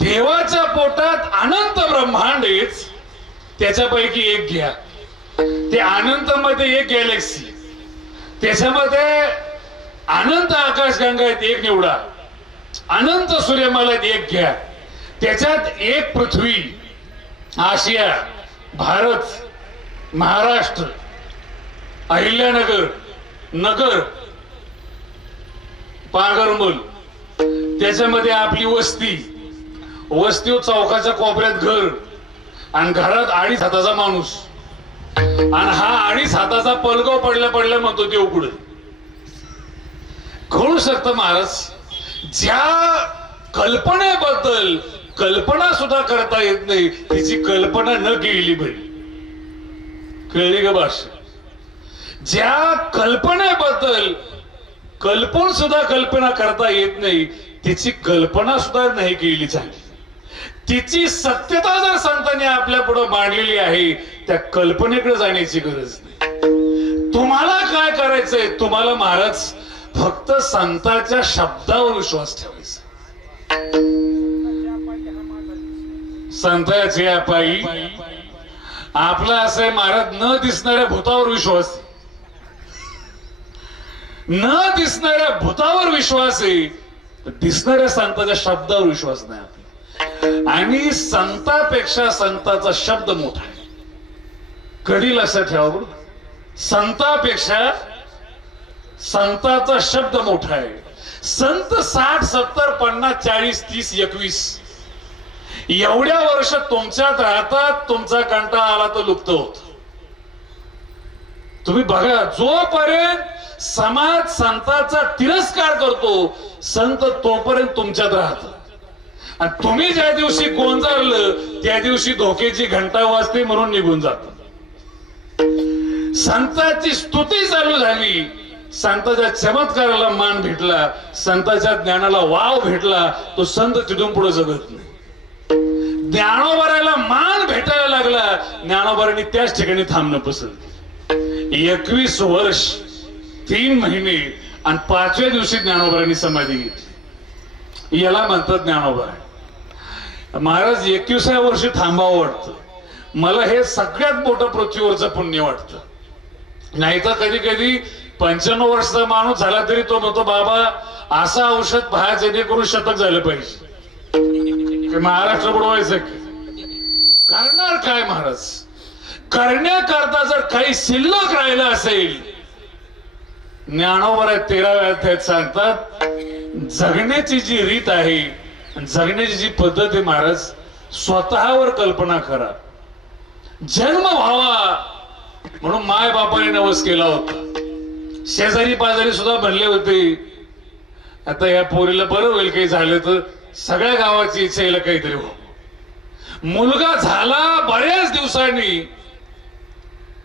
देवाच्या पोटात अनंत ब्रह्मांड आहेत, त्याच्यापैकी एक घ्या. ते अनंत मध्ये एक गॅलेक्सी, त्याच्यामध्ये अनंत आकाशगंगा आहेत, एक निवडा. अनंत सूर्यमाला आहेत, एक घ्या. त्याच्यात एक पृथ्वी, आशिया, भारत, महाराष्ट्र, अहिल्यानगर, नगर, पांगरमल, त्याच्यामध्ये आपली वस्ती, वस्तीवर चौकाच्या कोपऱ्यात घर, आणि घरात 2.5 हाताचा माणूस, आणि हा 2.5 हाताचा पलगाव पडल्या पडल्या म्हणतो देव पुढे. कळू शकतं महाराज, ज्या कल्पनेबद्दल कल्पना सुद्धा करता येत नाही तिची कल्पना न केली पाहिजे. कळली का भाषा? ज्या कल्पनेबद्दल कल्पून सुद्धा कल्पना करता येत नाही तिची कल्पना सुद्धा नाही केली चांगली. तिची सत्यता जर संतांनी आपल्या पुढे मांडलेली आहे, त्या कल्पनेकडे जाण्याची गरज नाही. तुम्हाला काय करायचंय? तुम्हाला महाराज फक्त संतांच्या शब्दावर विश्वास ठेवायचा. संतांच्या पायी आपला असं महाराज न दिसणाऱ्या भूतावर विश्वास, न दिसणाऱ्या भूतावर विश्वास आहे, दिसणाऱ्या संतांच्या शब्दावर विश्वास नाही आपला. आणि संतापेक्षा संताचा शब्द मोठा आहे. कधी लक्षात ठेवा, संतापेक्षा संताचा शब्द मोठा आहे. संत 60, 70, 50, 40, 30, 21 एवढ्या वर्ष तुमच्यात राहतात, तुमचा कंटाळा आला तर लुप्त होत. तुम्ही बघा, जोपर्यंत समाज संताचा तिरस्कार करतो संत तोपर्यंत तुमच्यात राहतात. आणि तुम्ही ज्या दिवशी गोंजारलं त्या दिवशी धोक्याची घंटा वाजते म्हणून निघून जातात. संतांची स्तुती चालू झाली, संतांच्या चमत्काराला मान भेटला, संतांच्या ज्ञानाला वाव भेटला, तो संत तिथून पुढे जगत नाही. ज्ञानोबराला मान भेटायला लागला, ज्ञानोबरांनी त्याच ठिकाणी थांबणं पसंत. 21 वर्ष 3 महिने आणि 5व्या दिवशी ज्ञानोबरांनी समाधी घेतली. याला म्हणतात ज्ञानोबा. महाराज 21व्या वर्षी थांबावं वाटतं. मला हे सगळ्यात मोठं पृथ्वीवरचं पुण्य वाटतं. नाहीतर कधी कधी 95 वर्षाचा माणूस झाला तरी तो म्हणतो बाबा असं औषध पहा जेणेकरून शतक झालं पाहिजे. महाराष्ट्र बुडवायचं करणार काय महाराज? करण्याकरता जर काही शिल्लक राहिलं असेल, ज्ञानोबा 13व्या अध्यायात सांगतात, जगण्याची जी रीत आहे, जगण्याची जी पद्धत आहे महाराज, स्वतःवर कल्पना करा. जन्म व्हावा म्हणून माय बापाने नवस केला होता. शेजारी पाजारी सुद्धा म्हणले होते आता या पोरीला बरं होईल, काही झालं तर सगळ्या गावाची इच्छा यायला काहीतरी हो. मुलगा झाला बऱ्याच दिवसांनी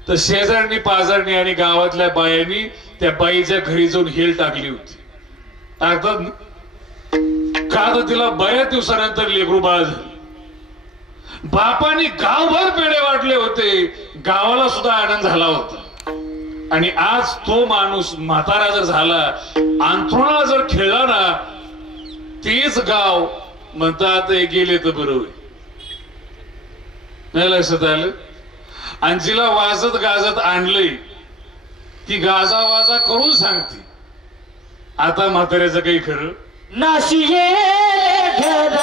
तर शेजारनी पाजारनी आणि गावातल्या बायांनी त्या बाईच्या घरी जाऊन हेल टाकली होती. टाकतात का तर तिला बऱ्याच दिवसानंतर लेकरू बाळ झालं. बापानी गावभर पेढे वाटले होते, गावाला सुद्धा आनंद झाला होता. आणि आज तो माणूस म्हातारा जर झाला, अंथरुणाला जर खेळला ना, तेच गाव म्हणतात गेले तर बरं होईल. नाही लक्षात आलं? आणि जिला वाजत गाजत आणलंय ती गाजा वाजा करून सांगते. आता म्हाताऱ्याचं काही खरं नाशिये घर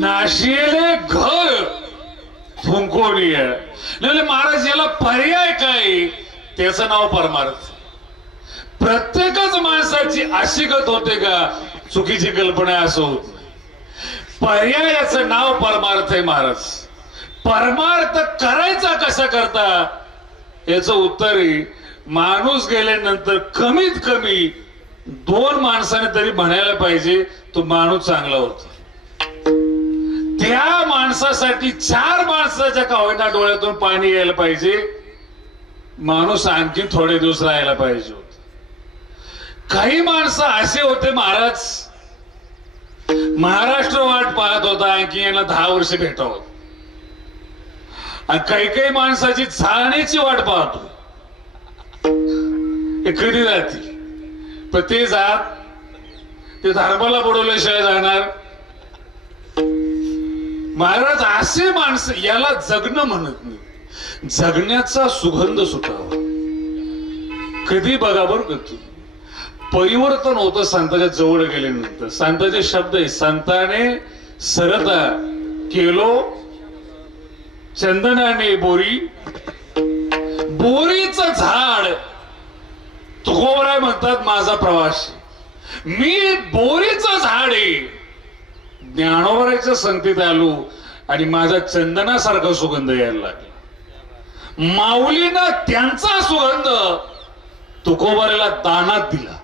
नाशियेले घर फुंकोणी आहे. महाराज याला पर्याय काय? त्याचं नाव परमार्थ. प्रत्येकच माणसाची अशी गत होते का? चुकीची कल्पना असं होत. पर्यायाचं नाव परमार्थ आहे महाराज. परमार्थ करायचा कसा करता याचं उत्तर आहे माणूस गेल्यानंतर कमीत कमी 2 माणसाने तरी म्हणायला पाहिजे तो माणूस चांगला होता. त्या माणसासाठी 4 माणसाच्या का होईना डोळ्यातून पाणी यायला पाहिजे. माणूस आणखी थोडे दिवस राहायला पाहिजे होत. काही माणसं असे होते महाराज, महाराष्ट्र वाट पाहत होता आणखी यांना 10 वर्ष भेटावं. आणि काही काही माणसाची जाण्याची वाट पाहतो कधी जातील. पण ते जात ते धर्माला बुडवल्याशिवाय जाणार. महाराज असे माणसं याला जगणं म्हणत नाही. जगण्याचा सुगंध सुटावा. कधी बघा बरं का तू परिवर्तन होतं संतांच्या जवळ गेल्यानंतर. संतांचे शब्द आहे संताने सरता केलो चंदनाने बोरी. बोरीचं झाड तुकोबराय म्हणतात माझा प्रवास. मी बोरीचं झाड आहे. ज्ञानोबरायच्या संगतीत आलो आणि माझा चंदनासारखा सुगंध यायला लागला. माऊलीनं त्यांचा सुगंध तुकोबारायला दानात दिला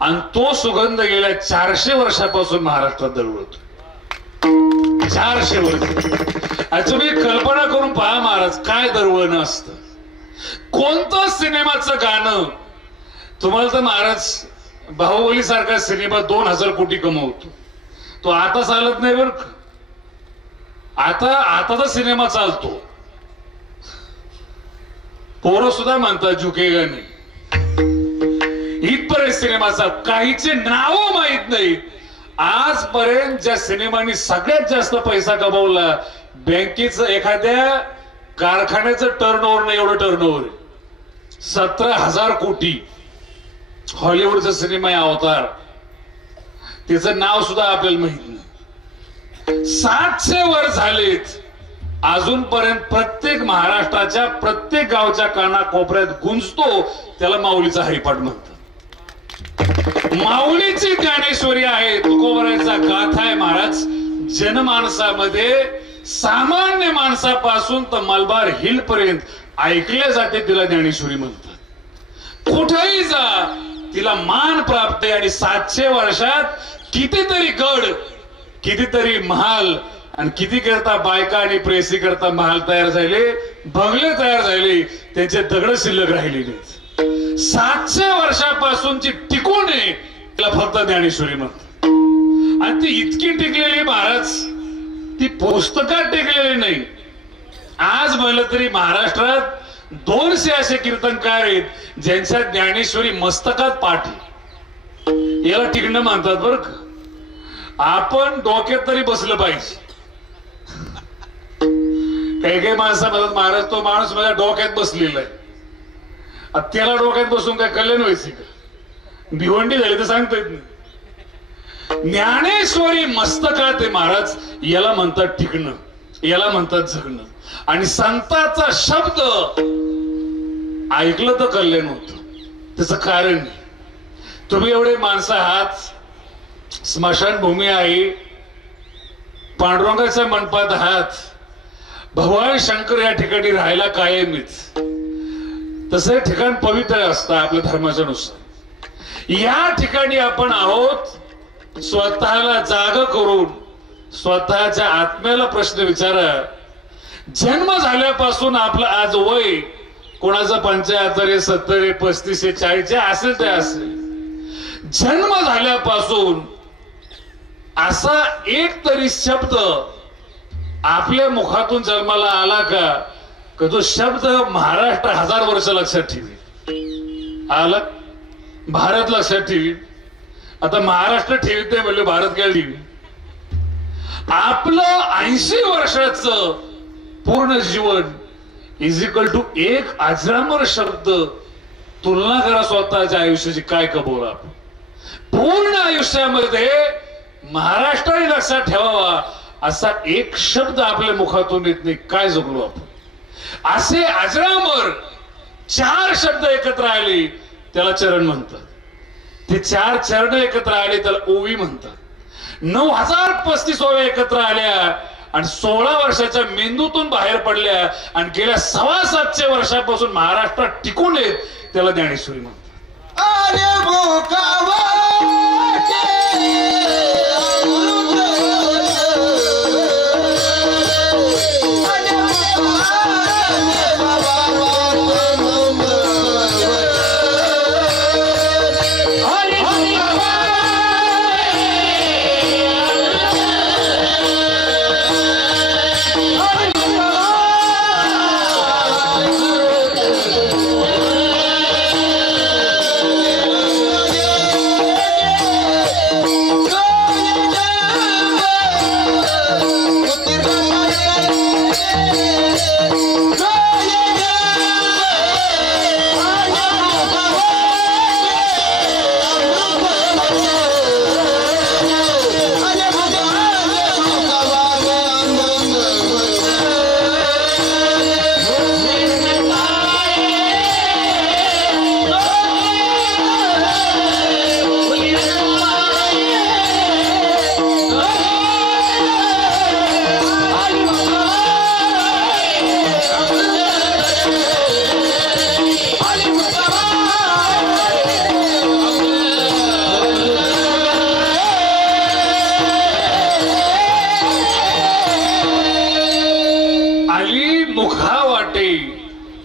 आणि तो सुगंध गेल्या 400 वर्षापासून महाराष्ट्रात दरवळतो. 400 वर्ष. तुम्ही कल्पना करून पहा महाराज काय दरवळणं असतं. कोणतं सिनेमाचं गाणं तुम्हाला तर महाराज बाहुबली सारखा सिनेमा 2000 कोटी कमवतो. तो आता चालत नाही बर का. आता तर सिनेमा चालतो. पोरं सुद्धा म्हणतात झुकेगा नाही. इथपर्यंत सिनेमाचा काहीचे नाव माहित नाही. आजपर्यंत ज्या सिनेमानी सगळ्यात जास्त पैसा कमवला बँकेचं एखाद्या कारखान्याचं टर्नओव्हर नाही एवढं टर्नओव्हर आहे. 17,000 कोटी. हॉलिवूडचा सिनेमा आहे अवतार. त्याचं नाव सुद्धा आपल्याला माहित नाही. 700 वर झालेत. अजूनपर्यंत प्रत्येक महाराष्ट्राच्या प्रत्येक गावच्या कानाकोपऱ्यात गुंजतो त्याला माऊलीचा हरिपाठ म्हणतात. माऊलीची ज्ञानेश्वरी आहे. तुकोबरायचा गाथा आहे महाराज. जनमानसामध्ये सामान्य माणसापासून तर मलबार हिल पर्यंत ऐकले जाते तिला ज्ञानेश्वरी म्हणतात. कुठेही जा तिला मान प्राप्त आहे. आणि 700 वर्षात कितीतरी गड कितीतरी महाल आणि किती करता बायका आणि प्रेसी करता महाल तयार झाले बंगले तयार झाले त्यांचे दगड शिल्लक राहिले नाहीत. 700 वर्षापासूनची टिकून आहे तिला फक्त ज्ञानेश्वरी म्हणतात. आणि ती इतकी टिकलेली महाराज ती पुस्तकात टिकलेली नाही. आज म्हणलं तरी महाराष्ट्रात 200 असे कीर्तनकार आहेत ज्यांच्या ज्ञानेश्वरी मस्तकात पाठ आहे. याला टिकणं म्हणतात बरं का. आपण डोक्यात तरी बसलं पाहिजे. काही काही माणसं म्हणतात महाराज तो माणूस माझ्या डोक्यात बसलेला आहे. त्याला डोक्यात बसून काय कल्याण व्हायचे का? भिवंडी झाली तर सांगता येत नाही. ज्ञानेश्वरी मस्तकात आहे महाराज. याला म्हणतात टिकणं. याला म्हणतात जगणं. आणि संताचा शब्द ऐकलं तर कल्याण होतं. त्याचं कारण नाही. तुम्ही एवढे माणसं आहात, स्मशानभूमी आहे, पांडुरंगाच्या मंडपात आहात, भगवान शंकर या ठिकाणी राहायला कायमीच. तसं ठिकाण पवित्र असतं आपल्या धर्माच्या नुसार. या ठिकाणी आपण आहोत. स्वतःला जाग करून स्वतःच्या आत्म्याला प्रश्न विचारा. जन्म झाल्यापासून आपलं आज वय कोणाचं 75, 70, 35, 40 असेल ते असेल. जन्म झाल्यापासून असा एक तरी शब्द आपल्या मुखातून जन्माला आला का तो शब्द महाराष्ट्र 1000 वर्ष लक्षात ठेवी. आला भारत लक्षात ठेवी. आता महाराष्ट्र ठेवीत नाही म्हणजे भारत काय ठेवी. आपलं 80 वर्षाचं पूर्ण जीवन इज इक्वल टू एक अजरामर शब्द. तुलना करा स्वतःच्या आयुष्याची. काय कबोल आपण पूर्ण आयुष्यामध्ये महाराष्ट्राने लक्षात ठेवावा असा एक शब्द आपल्या मुखातून येत नाही. काय जगलो आपण. असे अजरामर 4 शब्द एकत्र आले त्याला चरण म्हणतात. ते 4 चरण एकत्र आले त्याला ओवी म्हणतात. 9035 ओव्या एकत्र आल्या आणि 16 वर्षाच्या मेंदूतून बाहेर पडल्या आणि गेल्या 725 वर्षापासून महाराष्ट्रात टिकून येत त्याला ज्ञानेश्वरी म्हणतात.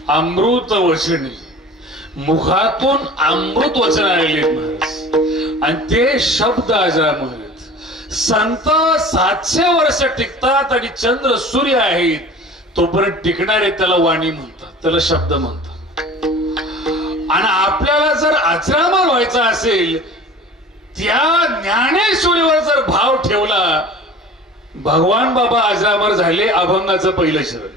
अमृत वचने. मुखातून अमृत वचन आलेले महाराज आणि ते शब्द अजरामर आहेत. संत 700 वर्ष टिकतात आणि चंद्र सूर्य आहेत तोपर्यंत टिकणारे त्याला वाणी म्हणतात, त्याला शब्द म्हणतात. आणि आपल्याला जर अजरामर व्हायचा असेल त्या ज्ञानेश्वरीवर जर भाव ठेवला. भगवान बाबा अजरामर झाले अभंगाचं पहिलं शरण.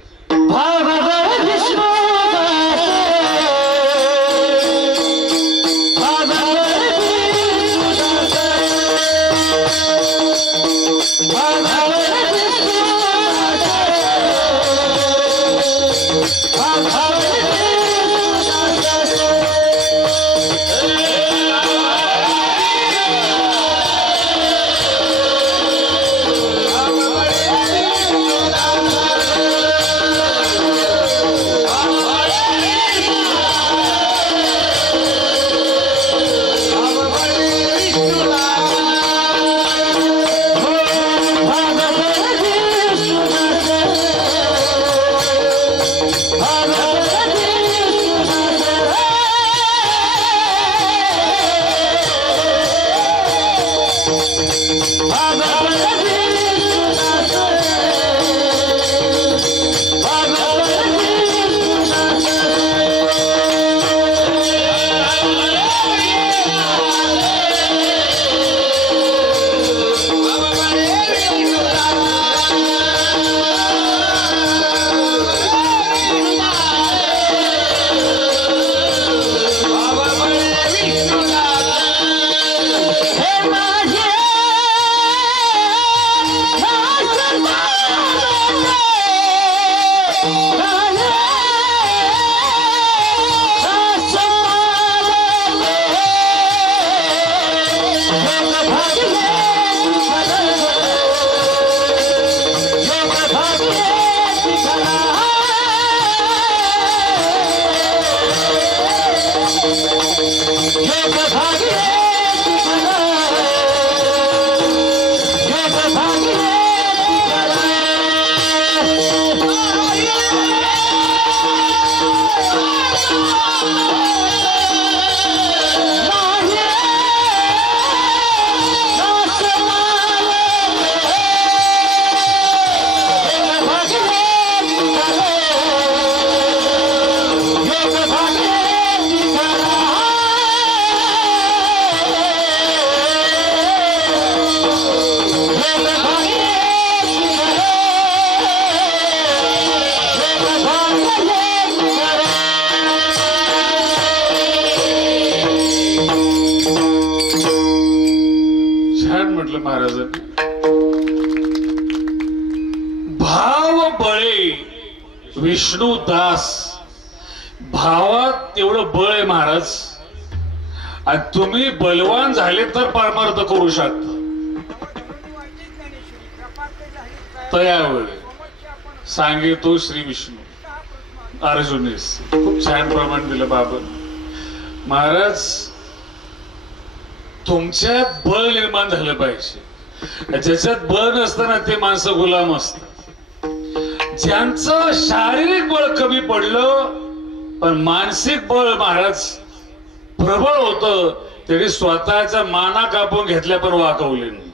महाराजांनी भाव बळे विष्णू दास भावात तेवढं बळ आहे महाराज आणि तुम्ही बलवान झाले तर परमार्थ करू शकता तयावर सांगितो श्री विष्णू अर्जुनीस खूप छान प्रमाण दिलं बाबा महाराज तुमच्यात बळ निर्माण झालं पाहिजे ज्याच्यात बळ नसताना ते माणसं गुलाम असतात ज्यांचं शारीरिक बळ कमी पडलं पण मानसिक बळ महाराज प्रबळ होतं त्यांनी स्वतःच्या माना कापून घेतल्या पण वाकवले नाही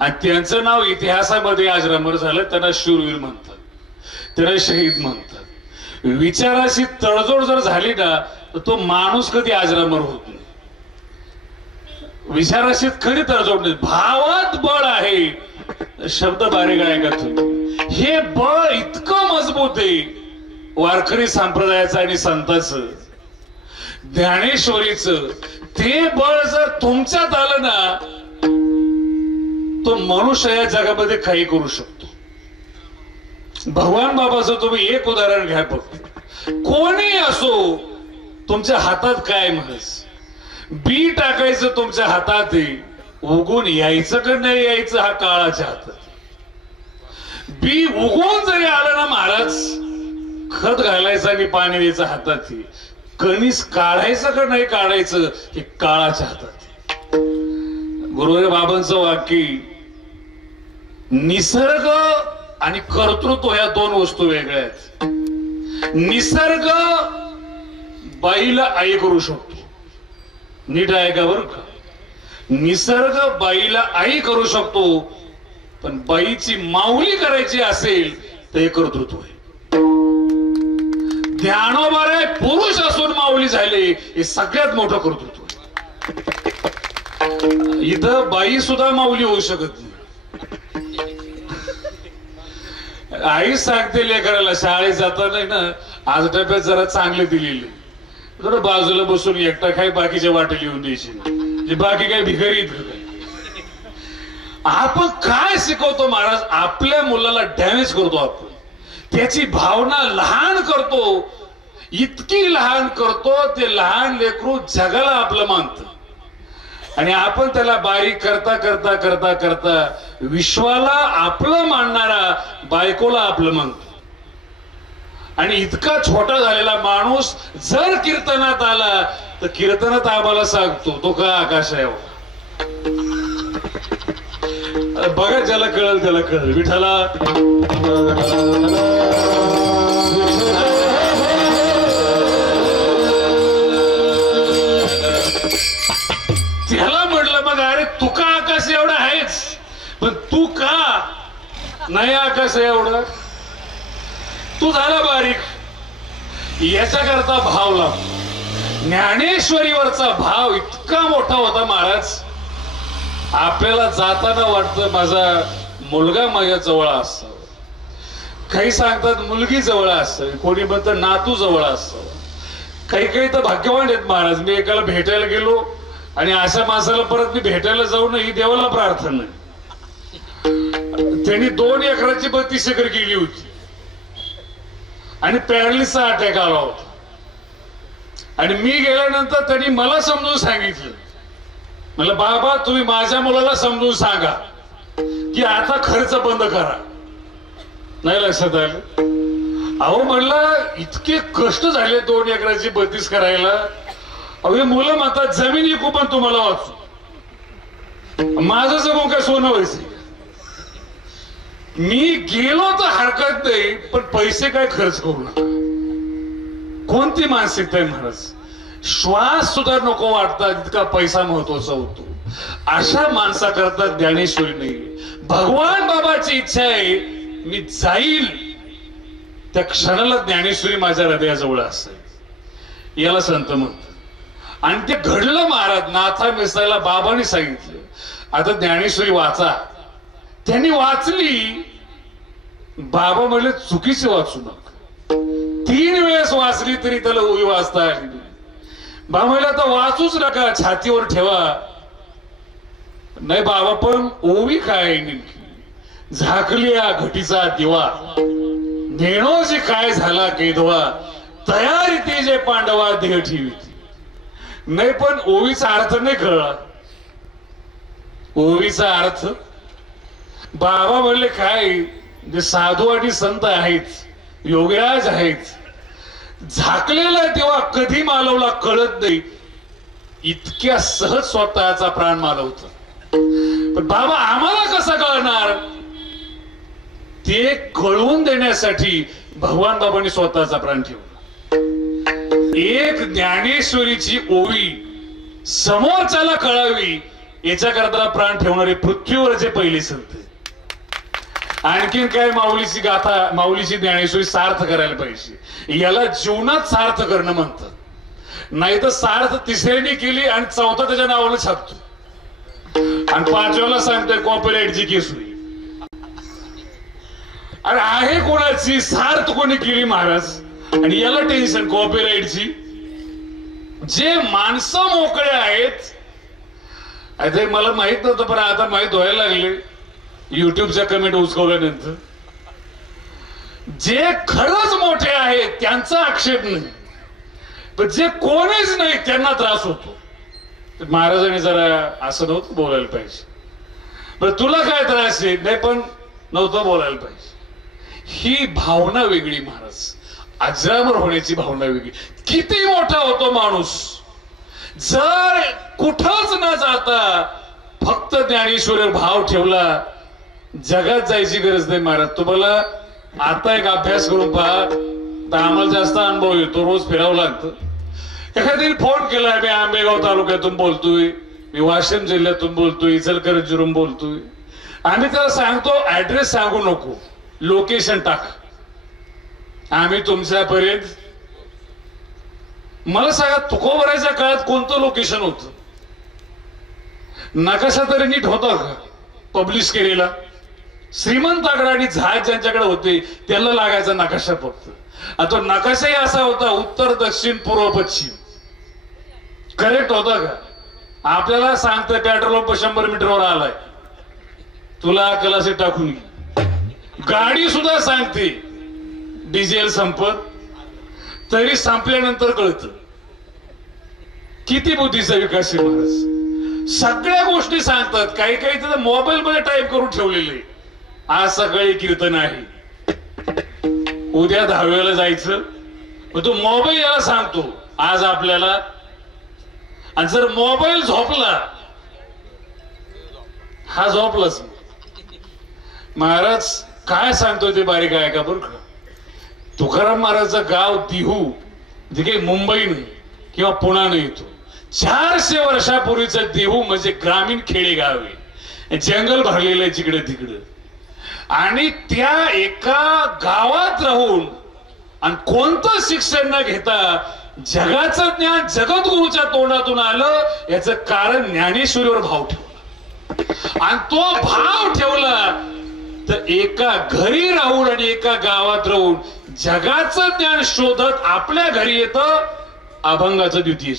आणि त्यांचं नाव इतिहासामध्ये आज अमर झालं त्यांना शूरवीर म्हणतात त्यांना शहीद म्हणतात विचाराशी तडजोड जर झाली ना तर तो माणूस कधी अजरामर होत नाही विचाराशी खरी तडजोड नाही भावात बळ आहे शब्द बारीक आहे का तुम्ही हे बळ इतकं मजबूत आहे वारकरी संप्रदायाचं आणि संतांचं ज्ञानेश्वरीचं ते बळ जर तुमच्यात आलं ना तो मनुष्य या जगामध्ये काही करू शकतो भगवान बाबाचं तुम्ही एक उदाहरण घ्या फक्त कोणी असो तुमच्या हातात काय म्हणस बी टाकायचं तुमच्या हातात उगून यायचं का नाही यायचं हा काळाच्या हातात बी उगवून जरी आलं ना महाराज खत घालायचं आणि पाणी द्यायचं हातात कणीस काढायचं का नाही काढायचं हे काळाच्या हातात गुरुदेव बाबांचं वाक्य निसर्ग आणि कर्तृत्व ह्या दोन वस्तू वेगळ्या आहेत निसर्ग बाईला आई करू शकतो नीट ऐका बरं का निसर्ग बाईला आई करू शकतो पण बाईची माऊली करायची असेल तर हे कर्तृत्व आहे ज्ञानोबा पुरुष असून माऊली झाले हे सगळ्यात मोठं कर्तृत्व आहे इथं बाई सुद्धा माऊली होऊ शकत नाही आई सांगते लेकराला शाळेत जाता नाही ना आज डब्यात जरा चांगले दिलेले थोडं बाजूला बसून एकटा काय बाकीच्या वाटेल येऊन द्यायची म्हणजे बाकी काय भिकारी आपण काय शिकवतो महाराज आपल्या मुलाला डॅमेज करतो आपण त्याची भावना लहान करतो इतकी लहान करतो ते लहान लेकरू जगाला आपलं मानत आणि आपण त्याला बारीक करता करता करता करता विश्वाला आपलं मानणारा बायकोला आपलं मानतो आणि इतका छोटा झालेला माणूस जर कीर्तनात आला तर कीर्तनात आम्हाला सांगतो तो का आकाश आहे बघा ज्याला कळल त्याला कळल विठ्ठला त्याला म्हटलं मग अरे तू का आकाश एवढा आहेच पण तू का नाही आकाश एवढं तू झाला बारीक याच्या करता भाव लागतो ज्ञानेश्वरीवरचा भाव इतका मोठा होता महाराज आपल्याला जाताना वाटतं माझा मुलगा माझ्या जवळ असावा काही सांगतात मुलगी जवळ असावी कोणी म्हणतं नातू जवळ असावं काही काही तर भाग्यवान आहेत महाराज मी एकाला भेटायला गेलो आणि अशा माणसाला परत मी भेटायला जाऊ नये ही देवाला प्रार्थना आहे त्यांनी 2 एकराची 32 एकर केली होती आणि पॅरालिसचा अटॅक आला होता आणि मी गेल्यानंतर त्यांनी मला समजून सांगितलं म्हणलं बाबा तुम्ही माझ्या मुलाला समजून सांगा की आता खर्च बंद करा नाही लक्षात आलं अहो म्हणलं इतके कष्ट झाले 2 एकराची 32 करायला अहो हे मुलं म्हणतात जमीन विकू पण तुम्हाला वाचू. माझं जगून काय सोनं व्हायचं. मी गेलो तर हरकत नाही पण पैसे काय खर्च करू नका. कोणती मानसिकता आहे महाराज. श्वास सुद्धा नको वाटतात इतका पैसा महत्वाचा होतो. अशा माणसाकरता ज्ञानेश्वरी नाही. भगवान बाबाची इच्छा आहे मी जाईल त्या क्षणाला ज्ञानेश्वरी माझ्या हृदयाजवळ असेल याला संत म्हणत. आणि ते घडलं महाराज. नाथा मिसायला बाबांनी सांगितलं आता ज्ञानेश्वरी वाचा. त्यांनी वाचली. बाबा म्हणले चुकीची वाचू नका. 3 वेळेस वाचली तरी त्याला ओवी वाचता आली नाही. बाबा म्हणले आता वाचूच नका छातीवर ठेवा. नाही बाबा पण ओवी काय नेमकी. झाकली या घटीचा दिवा नेणोजी काय झाला केदवा तयारी ते जे पांडवा देह ठेवी. नाही पण ओवीचा अर्थ नाही कळला. ओवीचा अर्थ बाबा म्हणले काय जे साधू आणि संत आहेत योगराज आहेत. झाकलेला दिवा कधी मालवला कळत नाही. इतक्या सहज स्वतःचा प्राण मालवत. पण बाबा आम्हाला कसं कळणार ते कळवून देण्यासाठी भगवान बाबांनी स्वतःचा प्राण ठेवला. एक ज्ञानेश्वरीची ओवी समोरच्याला कळावी याच्याकरता प्राण ठेवणारे पृथ्वीवरचे पहिले संत. आणखीन काय माऊलीची गाथा माऊलीची ज्ञानेश्वरी सार्थ करायला पाहिजे. याला जीवनात सार्थ करणं म्हणतात. नाही तर सार्थ तिसऱ्याने केली आणि चौथा त्याच्या नावानं छापतो आणि 5व्याला सांगतोय कॉपीराईटची केस होईल. अरे आहे कोणाची सार्थ कोणी केली महाराज आणि याला टेन्शन कॉपीराईटची. जे माणसं मोकळे आहेत ते मला माहित नव्हतं पण आता माहित व्हायला लागले युट्यूबच्या कमेंट उचकवल्यानंतर. जे खरंच मोठे आहेत त्यांचा आक्षेप नाही पण जे कोणीच नाही त्यांना त्रास होतो. महाराजांनी जरा असं नव्हतं बोलायला पाहिजे. पण तुला काय त्रास आहे नाही पण नव्हतं बोलायला पाहिजे. ही भावना वेगळी महाराज. अजरामर होण्याची भावना वेगळी. किती मोठा होतो माणूस जर कुठंच न जाता फक्त ज्ञानेश्वरीवर भाव ठेवला. जगात जायची गरज नाही महाराज. तुम्हाला आता एक अभ्यास करून पहा तर आम्हाला जास्त अनुभव येतो. रोज फिरावं लागतं. एखाद्याने फोन केला मी आंबेगाव तालुक्यातून बोलतोय मी वाशिम जिल्ह्यातून बोलतोय इचलकरंजीवरून बोलतोय. आम्ही त्याला सांगतो ऍड्रेस सांगू नको लोकेशन टाक. आम्ही तुमच्यापर्यंत मला सांगा तुकोबराच्या काळात कोणतं लोकेशन होतं. नकाशा तरी नीट होता का पब्लिश केलेला. श्रीमंत आगडाणी जहाज ज्यांच्याकडे होते त्याला लागायचा नकाशा फक्त. आणि तो नकाशाही असा होता उत्तर दक्षिण पूर्व पश्चिम. करेक्ट होता का. आपल्याला सांगतोय पेट्रोल पंप 100 मीटरवर आलाय तुला कलासे टाकून घे. गाडी सुद्धा सांगते डिझेल संपत तरी संपल्यानंतर कळतं. किती बुद्धीचा विकास आहे महाराज. सगळ्या गोष्टी सांगतात. काही काही तर मोबाईल मध्ये टाईप करून ठेवलेले. आज सकाळी कीर्तन आहे उद्या 10वेला जायचं तो मोबाईल याला सांगतो आज आपल्याला. आणि जर मोबाईल झोपला हा झोपलाच. महाराज काय सांगतोय ते बारीक आहे का बरं का. तुकाराम महाराजचं गाव दिहू जे काही मुंबई नाही किंवा पुणा नाही येतो. 400 वर्षापूर्वीचं देहू म्हणजे ग्रामीण खेडेगाव आहे. जंगल भरलेलं आहे जिकडे तिकडे. आणि त्या एका गावात राहून आणि कोणतं शिक्षण न घेता जगाचं ज्ञान जगद्गुरूच्या तोंडातून आलं. याचं कारण ज्ञानेश्वरीवर भाव ठेवला. आणि तो भाव ठेवला तर एका घरी राहून आणि एका गावात राहून जगाचं ज्ञान शोधत आपल्या घरी येतं. अभंगाचं द्वितीय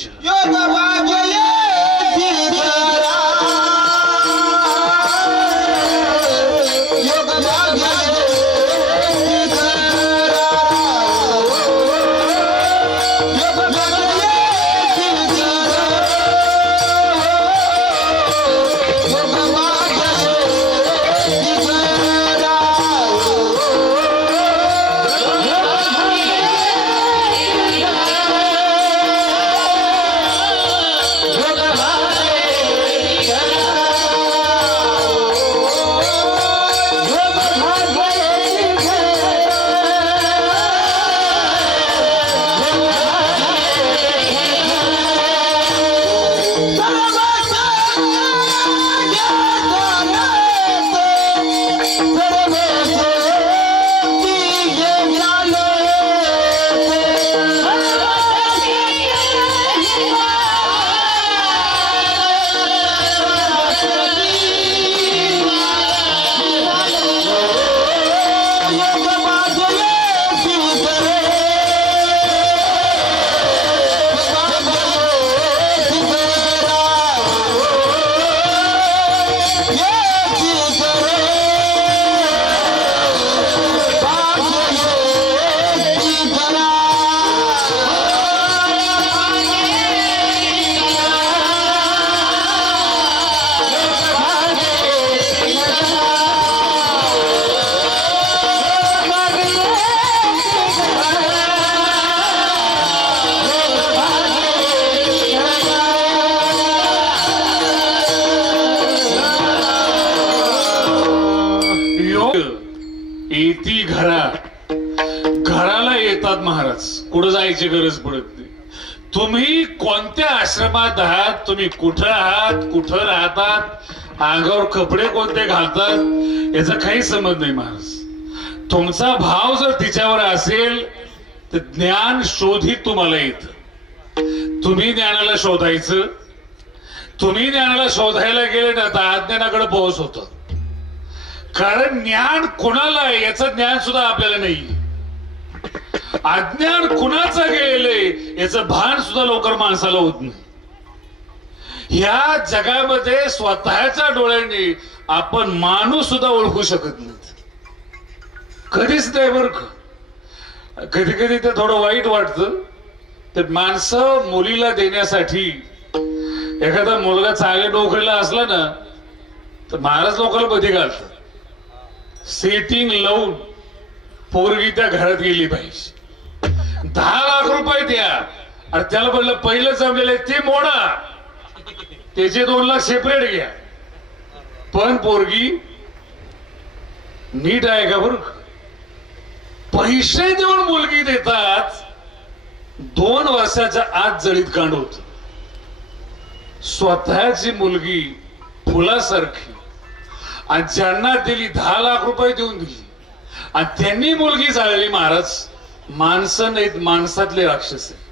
येती घराला येतात महाराज, कुठं जायची गरज पडत नाही. तुम्ही कोणत्या आश्रमात आहात, तुम्ही कुठं आहात, कुठं राहतात, अंगावर कपडे कोणते घालतात, याचा काही संबंध नाही महाराज. तुमचा भाव जर तिच्यावर असेल तर ज्ञान शोधित तुम्हाला येत. तुम्ही ज्ञानाला शोधायचं. तुम्ही ज्ञानाला शोधायला गेले ना तर अज्ञानाकडे पोहोच होत. कारण ज्ञान कोणाला आहे याचं ज्ञान सुद्धा आपल्याला नाही. अज्ञान कुणाचं गेले याचं भान सुद्धा लवकर माणसाला होत नाही. ह्या जगामध्ये स्वतःच्या डोळ्यांनी आपण माणूस सुद्धा ओळखू शकत नाही. कधीच नाही बर का. कधी कधी ते थोडं वाईट वाटतं. तर माणसं मुलीला देण्यासाठी एखादा मुलगा चांगल्या नोकरीला असला ना तर महाराज लोकांना मध्ये घालतात. सेटिंग लावून पोरगी त्या घरात गेली पाहिजे. 10 लाख रुपये द्या आणि त्याला म्हणलं पहिलं जमलेलं ते मोडा, त्याचे 2 लाख सेपरेट घ्या. पण पोरगी नीट आहे का बरं. पैसे देऊन मुलगी देतात. 2 वर्षाच्या आत जळीत कांड होत. स्वतःची मुलगी फुलासारखी आणि ज्यांना दिली 10 लाख रुपये देऊन दिली आणि त्यांनी मुलगी जाळली. महाराज माणसं नाहीत, माणसातले राक्षस आहे.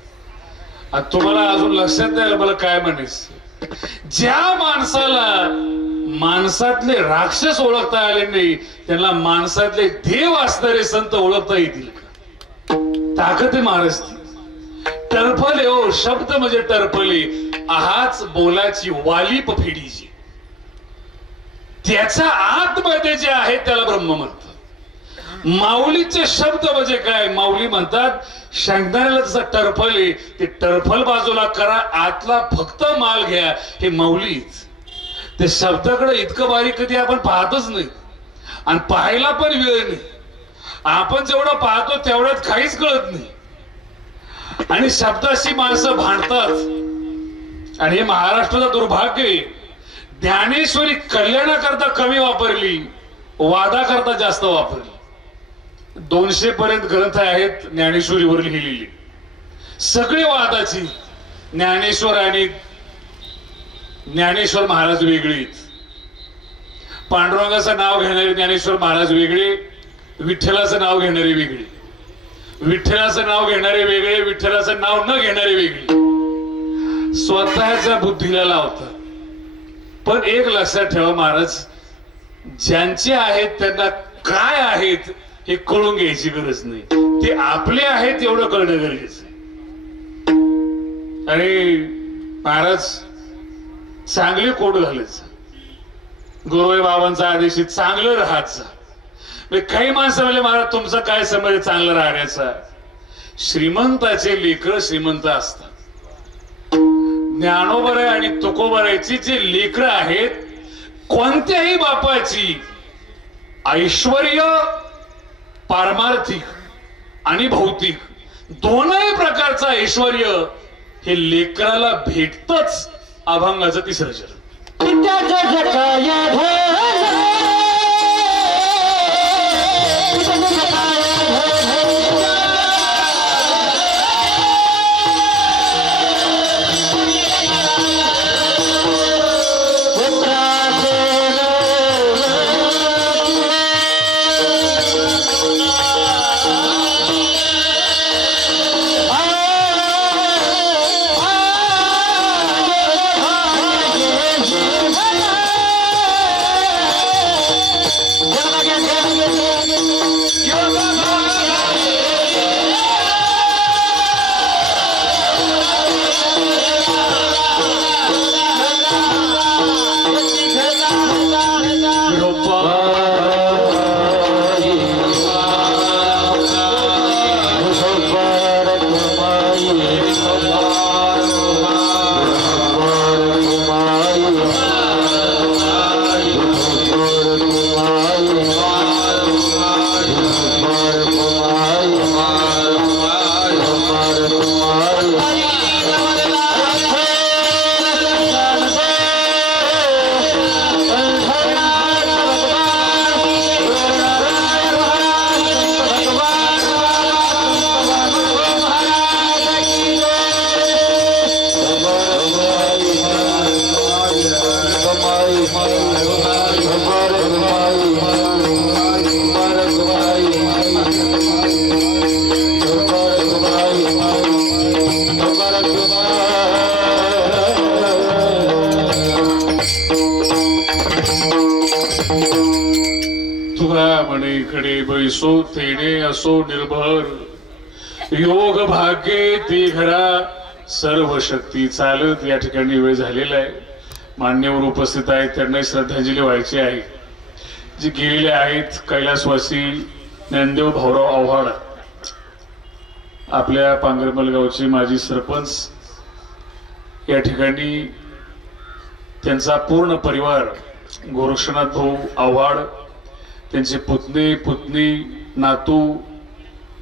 आणि तुम्हाला अजून लक्षात नाही मला काय म्हणायचं. ज्या माणसाला माणसातले राक्षस ओळखता आले नाही त्यांना माणसातले देव असणारे संत ओळखता येतील का. ताकद आहे महाराज. टरफले हो शब्द म्हणजे टरफले. आहाच बोलाची वालीप फेडीची. त्याच्या आतमध्ये जे आहे त्याला ब्रह्म म्हणतात. माऊलीचे शब्द म्हणजे काय. माऊली म्हणतात शेंगदाण्याला जसं टरफल आहे ते टरफल बाजूला करा, आतला फक्त माल घ्या. हे माऊलीच. ते शब्दाकडे इतकं बारीक कधी आपण पाहतच नाही आणि पाहायला पण वेळ नाही. आपण जेवढं पाहतो तेवढ्यात काहीच कळत नाही आणि शब्दाशी माणसं भांडतात. आणि हे महाराष्ट्राचं दुर्भाग्य आहे. ज्ञानेश्वरी कल्याणाकरता कमी वापरली, वादाकरता जास्त वापरली. 200 पर्यंत ग्रंथ आहेत ज्ञानेश्वरीवर लिहिलेली, सगळे वादाची. ज्ञानेश्वर आणि ज्ञानेश्वर महाराज वेगळीच. पांडुरंगाचं नाव घेणारे ज्ञानेश्वर महाराज वेगळे, विठ्ठलाचं नाव घेणारे वेगळे. विठ्ठलाचं नाव घेणारे वेगळे, विठ्ठलाचं नाव न घेणारे वेगळे. स्वतःच्या बुद्धीला लावतात. पण एक लक्षात ठेवा महाराज, ज्यांचे आहेत त्यांना काय आहेत हे कळून घ्यायची गरज नाही. ते आपले आहेत एवढं कळणं गरजेचं आहे. अरे महाराज चांगले कोट घालायचं. गुरुवाई बाबांचा आदेश चांगलं राहायचं. काही माणसं म्हणले महाराज तुमचा काय समज चांगलं राहण्याचा. श्रीमंताचे लेकर श्रीमंत असतात. ज्ञानोबराय आणि तुकोबरायची जे लेकर आहेत कोणत्याही बापाची ऐश्वर्य पारमार्थिक आणि भौतिक दोनही प्रकारचं ऐश्वर्य हे लेकराला भेटतच. अभंगाचं 3रं चरण. तुला म्हणे इकडे बैसो तेणे असो निर्भर योग भाग्ये ती घरा सर्व शक्ती चालत या ठिकाणी वेळ झालेला आहे. मान्यवर उपस्थित आहेत त्यांनाही श्रद्धांजली व्हायची आहे. जे गेलेले आहेत कैलासवासी ज्ञानदेव भाऊराव आव्हाड आपल्या पांगरमल गावचे माजी सरपंच या ठिकाणी त्यांचा पूर्ण परिवार गोरक्षनाथ भाऊ आव्हाड त्यांचे पुतणे पुतणी नातू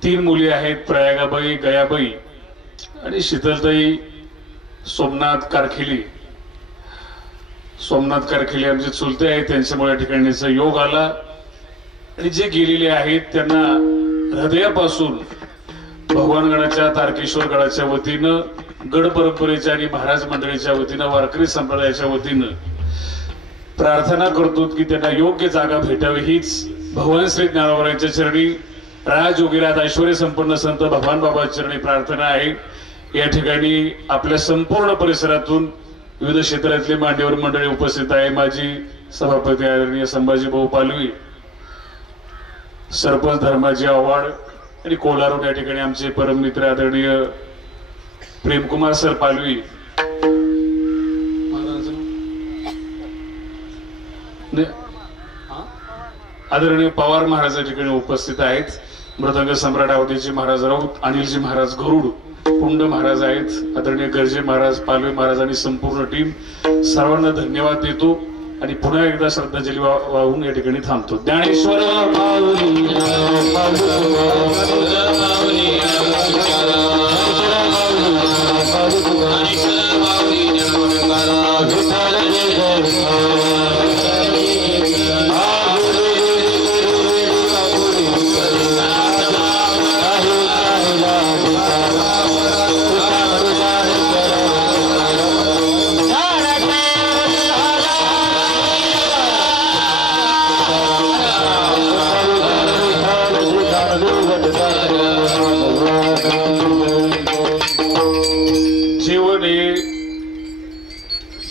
3 मुली आहेत प्रयागाबाई गयाबाई आणि शीतलताई सोमनाथ कारखिली आमचे चुलते आहेत त्यांच्यामुळे या ठिकाणीचा योग आला आणि जे गेलेले आहेत त्यांना हृदयापासून भगवानगडाच्या तारकेश्वर गडाच्या वतीनं गड परंपरेच्या आणि महाराज मंडळीच्या वतीनं वारकरी संप्रदायाच्या वतीनं प्रार्थना करतो की त्यांना योग्य जागा भेटावी हीच भगवान श्री ज्ञानोबरायांच्या चरणी राजयोगीराज ऐश्वर्य संपन्न संत भगवान बाबा चरणी प्रार्थना आहे. या ठिकाणी आपल्या संपूर्ण परिसरातून विविध क्षेत्रातले मान्यवर मंडळी उपस्थित आहे. माजी सभापती आदरणीय संभाजी भाऊ पालवी, सरपंच धर्माजी आव्हाड आणि कोलारून या ठिकाणी आमचे परम मित्र आदरणीय प्रेमकुमार सर पालवी, आदरणीय पवार महाराज या ठिकाणी उपस्थित आहेत. मृदंग सम्राट अवधीजी महाराज राऊत, अनिलजी महाराज गरुड, पुंड महाराज आहेत, आदरणीय गर्जे महाराज, पालवे महाराज आणि संपूर्ण टीम सर्वांना धन्यवाद देतो आणि पुन्हा एकदा श्रद्धांजली वाहून या ठिकाणी थांबतो. ज्ञानेश्वर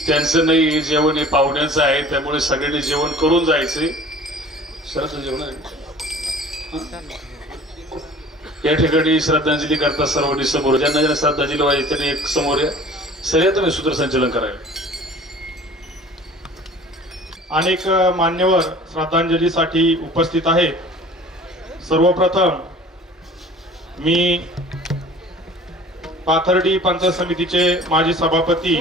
त्यांचं नाही, जेवण हे पाहुण्यांचं आहे, त्यामुळे सगळ्यांनी जेवण करून जायचे. सरस जेवण आहे या ठिकाणी. श्रद्धांजली करता सर्वांनी समोर, ज्यांना श्रद्धांजली व्हायची त्यांनी एक समोर या. सगळ्या तुम्ही सूत्रसंचलन करायला. अनेक मान्यवर श्रद्धांजलीसाठी उपस्थित आहे. सर्वप्रथम मी पाथर्डी पंचायत समितीचे माजी सभापती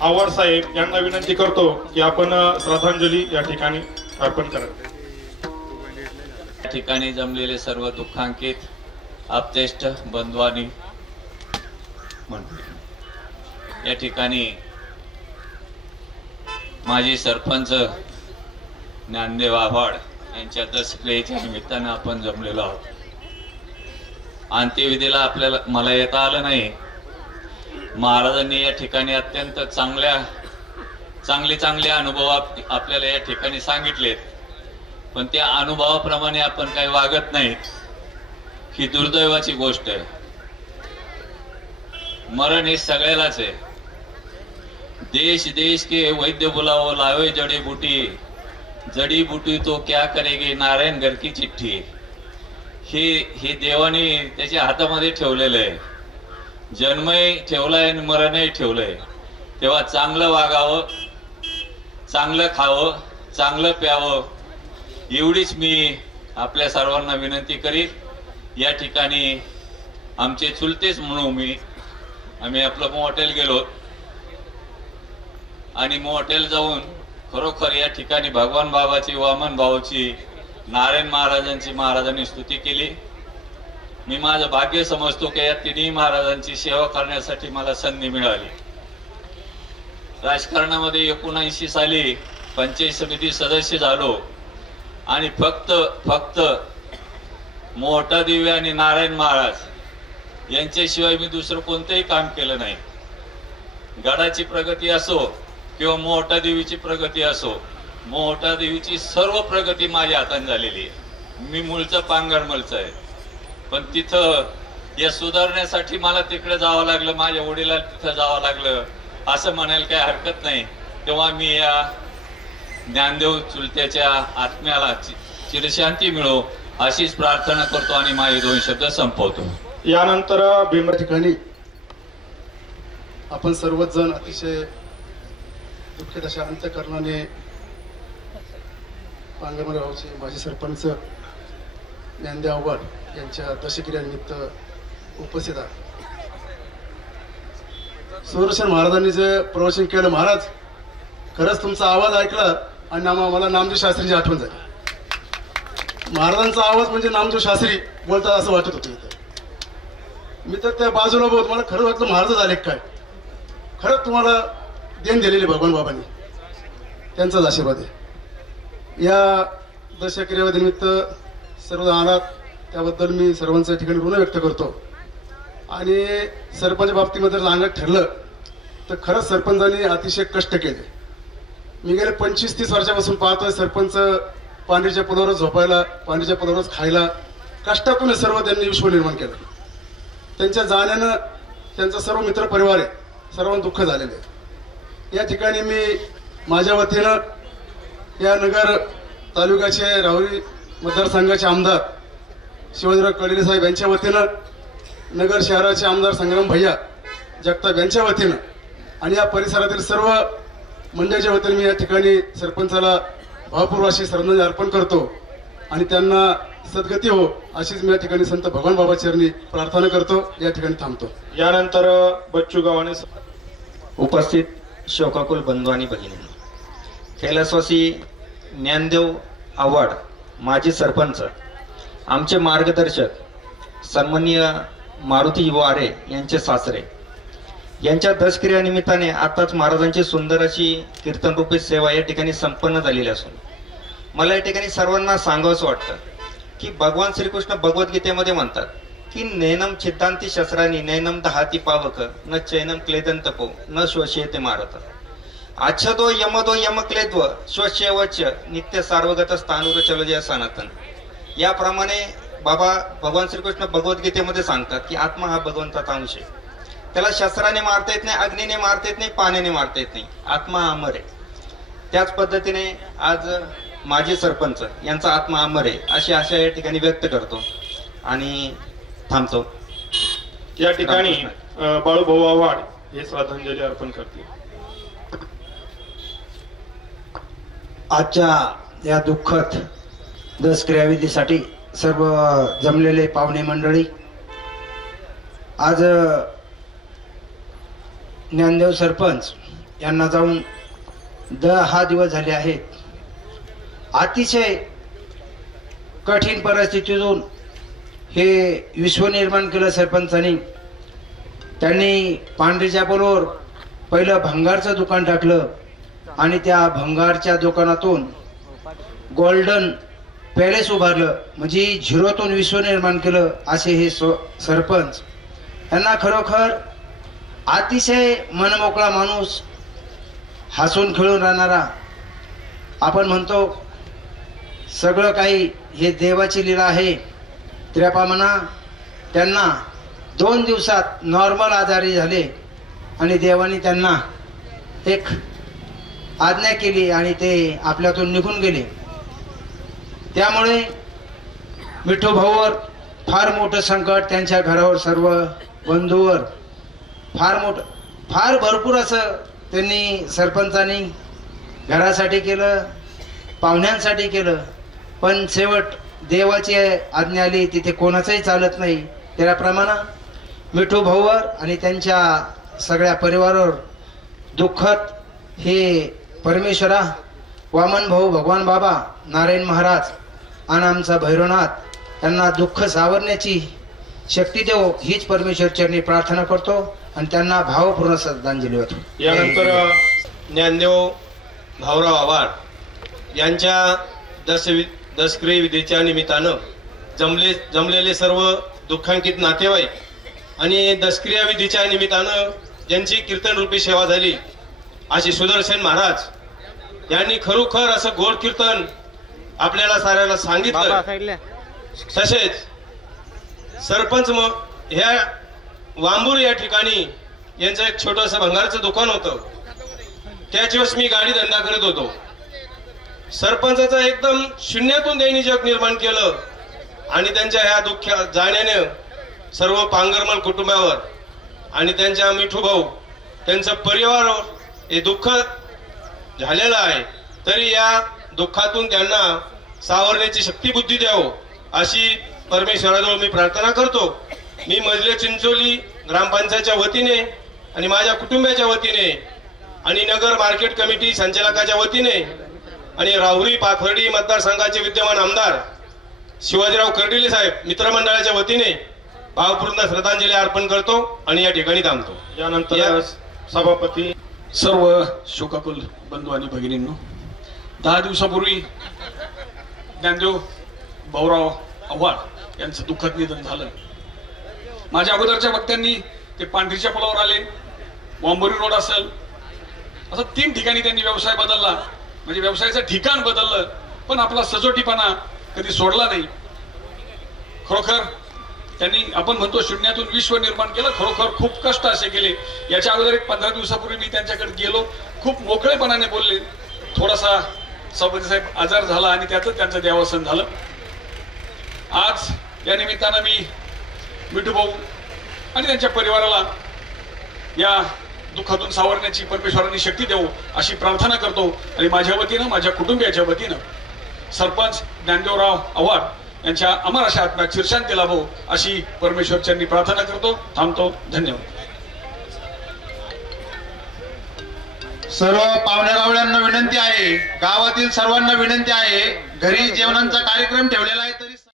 आव्हाड साहेब यांना विनंती करतो की आपण श्रद्धांजली या ठिकाणी अर्पण करा. या ठिकाणी जमलेले सर्व दुःखांकित आप्तेष्ट बंधवानी या ठिकाणी माजी सरपंच ज्ञानदेव आव्हाड यांच्या दशक्रियेच्या निमित्तानं आपण जमलेलो आहोत. अंत्यविधीला मला येता आलं नाही. महाराजांनी या ठिकाणी अत्यंत चांगले अनुभव आपल्याला या ठिकाणी सांगितलेत, पण त्या अनुभवाप्रमाणे आपण काही वागत नाही, ही दुर्दैवाची गोष्ट आहे. मरण हे सगळ्यालाच आहे. देश के वैद्य बुलाओ लावे जड़ी बूटी तो क्या करेगी नारायण घर की चिठ्ठी. हे देवाने त्याच्या हातामध्ये ठेवलेलं आहे. जन्मही ठेवलाय आणि मरणही ठेवलंय. तेव्हा चांगलं वागावं, चांगलं खावं, चांगलं प्यावं, एवढीच मी आपल्या सर्वांना विनंती करीन. या ठिकाणी आमचे चुलतेच म्हणून आम्ही आपलं हॉटेल गेलो आणि हॉटेल जाऊन खरोखर या ठिकाणी भगवान बाबाची, वामन भाऊची, नारायण महाराजांची महाराजांनी स्तुती केली. मी माझं भाग्य समजतो की या तिन्ही महाराजांची सेवा करण्यासाठी मला संधी मिळाली. राजकारणामध्ये 79 साली पंचायत समिती सदस्य झालो आणि फक्त मोठा दिव्य आणि नारायण महाराज यांच्याशिवाय मी दुसरं कोणतंही काम केलं नाही. गडाची प्रगती असो किंवा मोठा देवीची प्रगती असो, मोठा देवीची सर्व प्रगती माझ्या हाताने झालेली आहे. मी मूळचा पांगरमलचा आहे, पण तिथं या सुधारण्यासाठी मला तिकडे जावं लागलं. माझ्या वडिलांना तिथं जावं लागलं. असं म्हणायला काही हरकत नाही. तेव्हा मी या ज्ञानदेव चुलत्याच्या आत्म्याला चिरशांती मिळो अशीच प्रार्थना करतो आणि माझे 2 शब्द संपवतो. यानंतर भीम ठिकाणी आपण सर्वच जण अतिशय दुःखित अशा अंतःकरणाने पांगरमरे भाऊचे माजी सरपंच ज्ञानदेव आव्हाड यांच्या दशक्रियानिमित्त उपस्थित आहे. सुदर्शन महाराजांनी जे प्रवचन केलं, महाराज खरंच तुमचा आवाज ऐकला आणि मला नामदेव शास्त्रीची आठवण झाली. महाराजांचा आवाज म्हणजे नामदेव शास्त्री बोलतात असं वाटत होतं इथं. मी तर त्या बाजूला बोलत, मला खरं वाटलं महाराज आले काय. खरंच तुम्हाला देण दिलेली भगवान बाबांनी, त्यांचाच आशीर्वाद आहे. या दशक्रियानिमित्त सर्व आलात त्याबद्दल मी सर्वांच्या ठिकाणी ऋण व्यक्त करतो. आणि सरपंच बाबतीमध्ये सांगत ठरलं तर खरंच सरपंचांनी अतिशय कष्ट केले. मी गेले 25-30 वर्षापासून पाहतोय सरपंच पांढरीच्या पुलावरच झोपायला, पांढरीच्या पुलावरच खायला, कष्टातून सर्व त्यांनी विश्व निर्माण केलं. त्यांच्या जाण्यानं त्यांचा सर्व मित्र परिवार आहे, सर्वांना दुःख झालेले आहे. या ठिकाणी मी माझ्या वतीनं या नगर तालुक्याचे राहुरी मतदारसंघाचे आमदार शिवाजीराव कडेले साहेब यांच्या वतीनं, नगर शहराचे आमदार संग्राम भैया जगताप यांच्या वतीनं आणि या परिसरातील सर्व मंडळीच्या वतीने मी या ठिकाणी सरपंचाला भावपूर्वक अशी श्रद्धांजली अर्पण करतो आणि त्यांना सद्गती हो अशीच मी या ठिकाणी संत भगवान बाबा चरणी प्रार्थना करतो. या ठिकाणी थांबतो. यानंतर बच्चू गावाने उपस्थित शोकाकुल बंधू आणि भगिनी, कैलासवासी ज्ञानदेव आव्हाड माजी सरपंच, आमचे मार्गदर्शक सन्माननीय मारुती वारे यांचे सासरे, यांच्या दशक्रियानिमित्ताने आताच महाराजांची सुंदर अशी कीर्तनरूपी सेवा या ठिकाणी संपन्न झालेली असून मला या ठिकाणी सर्वांना सांगावंसं वाटतं की भगवान श्रीकृष्ण भगवद्गीतेमध्ये म्हणतात की नैनम छिद्दांती शस्त्रांनी नैनम दहाती पावक न चैनम क्लेदंतपो न श्वशेते मारत आच्छदो यमदो यमक्लेद्व श्वशेवच नित्य सार्वगत स्थानुर चलजय सनातन. याप्रमाणे बाबा भगवान श्रीकृष्ण भगवद्गीतेमध्ये सांगतात की आत्मा हा भगवंताचा अंश आहे. त्याला शस्त्राने मारता येत नाही, अग्नीने मारता येत नाही, पाण्याने मारता येत नाही. आत्मा हा अमर आहे. त्याच पद्धतीने आज माजी सरपंच यांचा आत्मा अमर आहे अशी आशा या ठिकाणी व्यक्त करतो आणि थांबतो. या ठिकाणी बाळूभाऊ आव्हाड हे श्रद्धांजली अर्पण करतील. आजच्या या दुःखद दशक्रियाविधीसाठी सर्व जमलेले पाहुणे मंडळी, आज ज्ञानदेव सरपंच यांना जाऊन 10 दिवस झाले आहेत. अतिशय कठीण परिस्थितीतून हे विश्व निर्माण केलं सरपंचांनी. त्यांनी पांढरीच्या पुलावर पहिलं भंगारचं दुकान टाकलं आणि त्या भंगारच्या दुकानातून गोल्डन पॅलेस उभारलं, म्हणजे झिरोतून विश्व निर्माण केलं असे हे सरपंच. यांना खरोखर अतिशय मनमोकळा माणूस, हसून खेळून राहणारा. आपण म्हणतो सगळं काही हे देवाची लीला आहे. त्याप्रमाणे त्यांना 2 दिवसात नॉर्मल आजारी झाले आणि देवाने त्यांना एक आज्ञा केली आणि ते आपल्यातून निघून गेले. त्यामुळे मिठू भाऊवर फार मोठं संकट, त्यांच्या घरावर सर्व बंधूवर फार भरपूर असं त्यांनी सरपंचांनी घरासाठी केलं, पाहुण्यांसाठी केलं. पण शेवट देवाची आज्ञा आली, तिथे कोणाचंही चालत नाही. त्याप्रमाणे मिठू भाऊवर आणि त्यांच्या सगळ्या परिवारावर दुःखद हे परमेश्वरा वामन भाऊ, भगवान बाबा, नारायण महाराज आणि आमचा भैरवनाथ यांना दुःख सावरण्याची शक्ती देव हीच परमेश्वर चरणी प्रार्थना करतो आणि त्यांना भावपूर्ण श्रद्धांजली होतो. यानंतर ज्ञानदेव भाऊराव आव्हाड यांच्या दशक्रिया विधीच्या निमित्तानं जमलेले सर्व दुःखांकित नातेवाईक आणि दशक्रिया विधीच्या निमित्तानं ज्यांची कीर्तनरूपी सेवा झाली अशी सुदर्शन महाराज यांनी खरोखर असं गोड कीर्तन आपल्याला साऱ्याला सांगितलं. तसेच सरपंच ह्या वांबूर या ठिकाणी यांचं एक छोटंसं भंगारचं दुकान होतं. त्याच वेळेस मी गाडी धंदा करत होतो. सरपंचाचा एकदम शून्यातून त्यांनी जग निर्माण केलं आणि त्यांच्या ह्या दुःख्या जाण्याने सर्व पांगरमल कुटुंबावर आणि त्यांच्या मिठू भाऊ त्यांचं परिवारावर हे दुःख झालेलं आहे. तरी या दुःखातून त्यांना सावरण्याची शक्ती बुद्धी द्यावं अशी परमेश्वराजवळ मी प्रार्थना करतो. मी मजले चिंचोली ग्रामपंचायतच्या वतीने आणि माझ्या कुटुंबाच्या वतीने आणि नगर मार्केट कमिटी संचालकाच्या वतीने आणि राहुरी पाथर्डी मतदारसंघाचे विद्यमान आमदार शिवाजीराव कर्डिले साहेब मित्रमंडळाच्या वतीने भावपूर्ण श्रद्धांजली अर्पण करतो आणि या ठिकाणी थांबतो. यानंतर सभापती सर्व शोकाकुल बंधू आणि भगिनींनो, 10 दिवसापूर्वी ज्ञानदेव भाऊराव आव्हाड यांचं दुःखद निधन झालं. माझ्या अगोदरच्या वक्त्यांनी ते पांढरीच्या पुलावर आले, वांबोरी रोड असेल, असं 3 ठिकाणी त्यांनी व्यवसाय बदलला, म्हणजे व्यवसायाचं ठिकाण बदललं, पण आपला सजोटीपणा कधी सोडला नाही. खरोखर त्यांनी, आपण म्हणतो शून्यातून विश्व निर्माण केलं, खरोखर खूप कष्ट असे केले. याच्या अगोदर एक 15 दिवसापूर्वी मी त्यांच्याकडे गेलो, खूप मोकळेपणाने बोलले. थोडासा सभापती साहेब आजार झाला आणि त्यातच त्यांचं देवासन झालं. आज या निमित्तानं मी मिठू भाऊ आणि त्यांच्या परिवाराला या दुःखातून सावरण्याची परमेश्वरांनी शक्ती देऊ अशी प्रार्थना करतो आणि माझ्या वतीनं, माझ्या कुटुंबियाच्या वतीनं सरपंच ज्ञानदेवराव आव्हाड यांच्या अमर अशा आत्म्यात चिरशांती लाभो अशी परमेश्वरच्यांनी प्रार्थना करतो. थांबतो. धन्यवाद. सर्व पाहुण्या विनंती आहे, गावातील सर्वांना विनंती आहे, घरी जेवणाचा कार्यक्रम ठेवलेला आहे.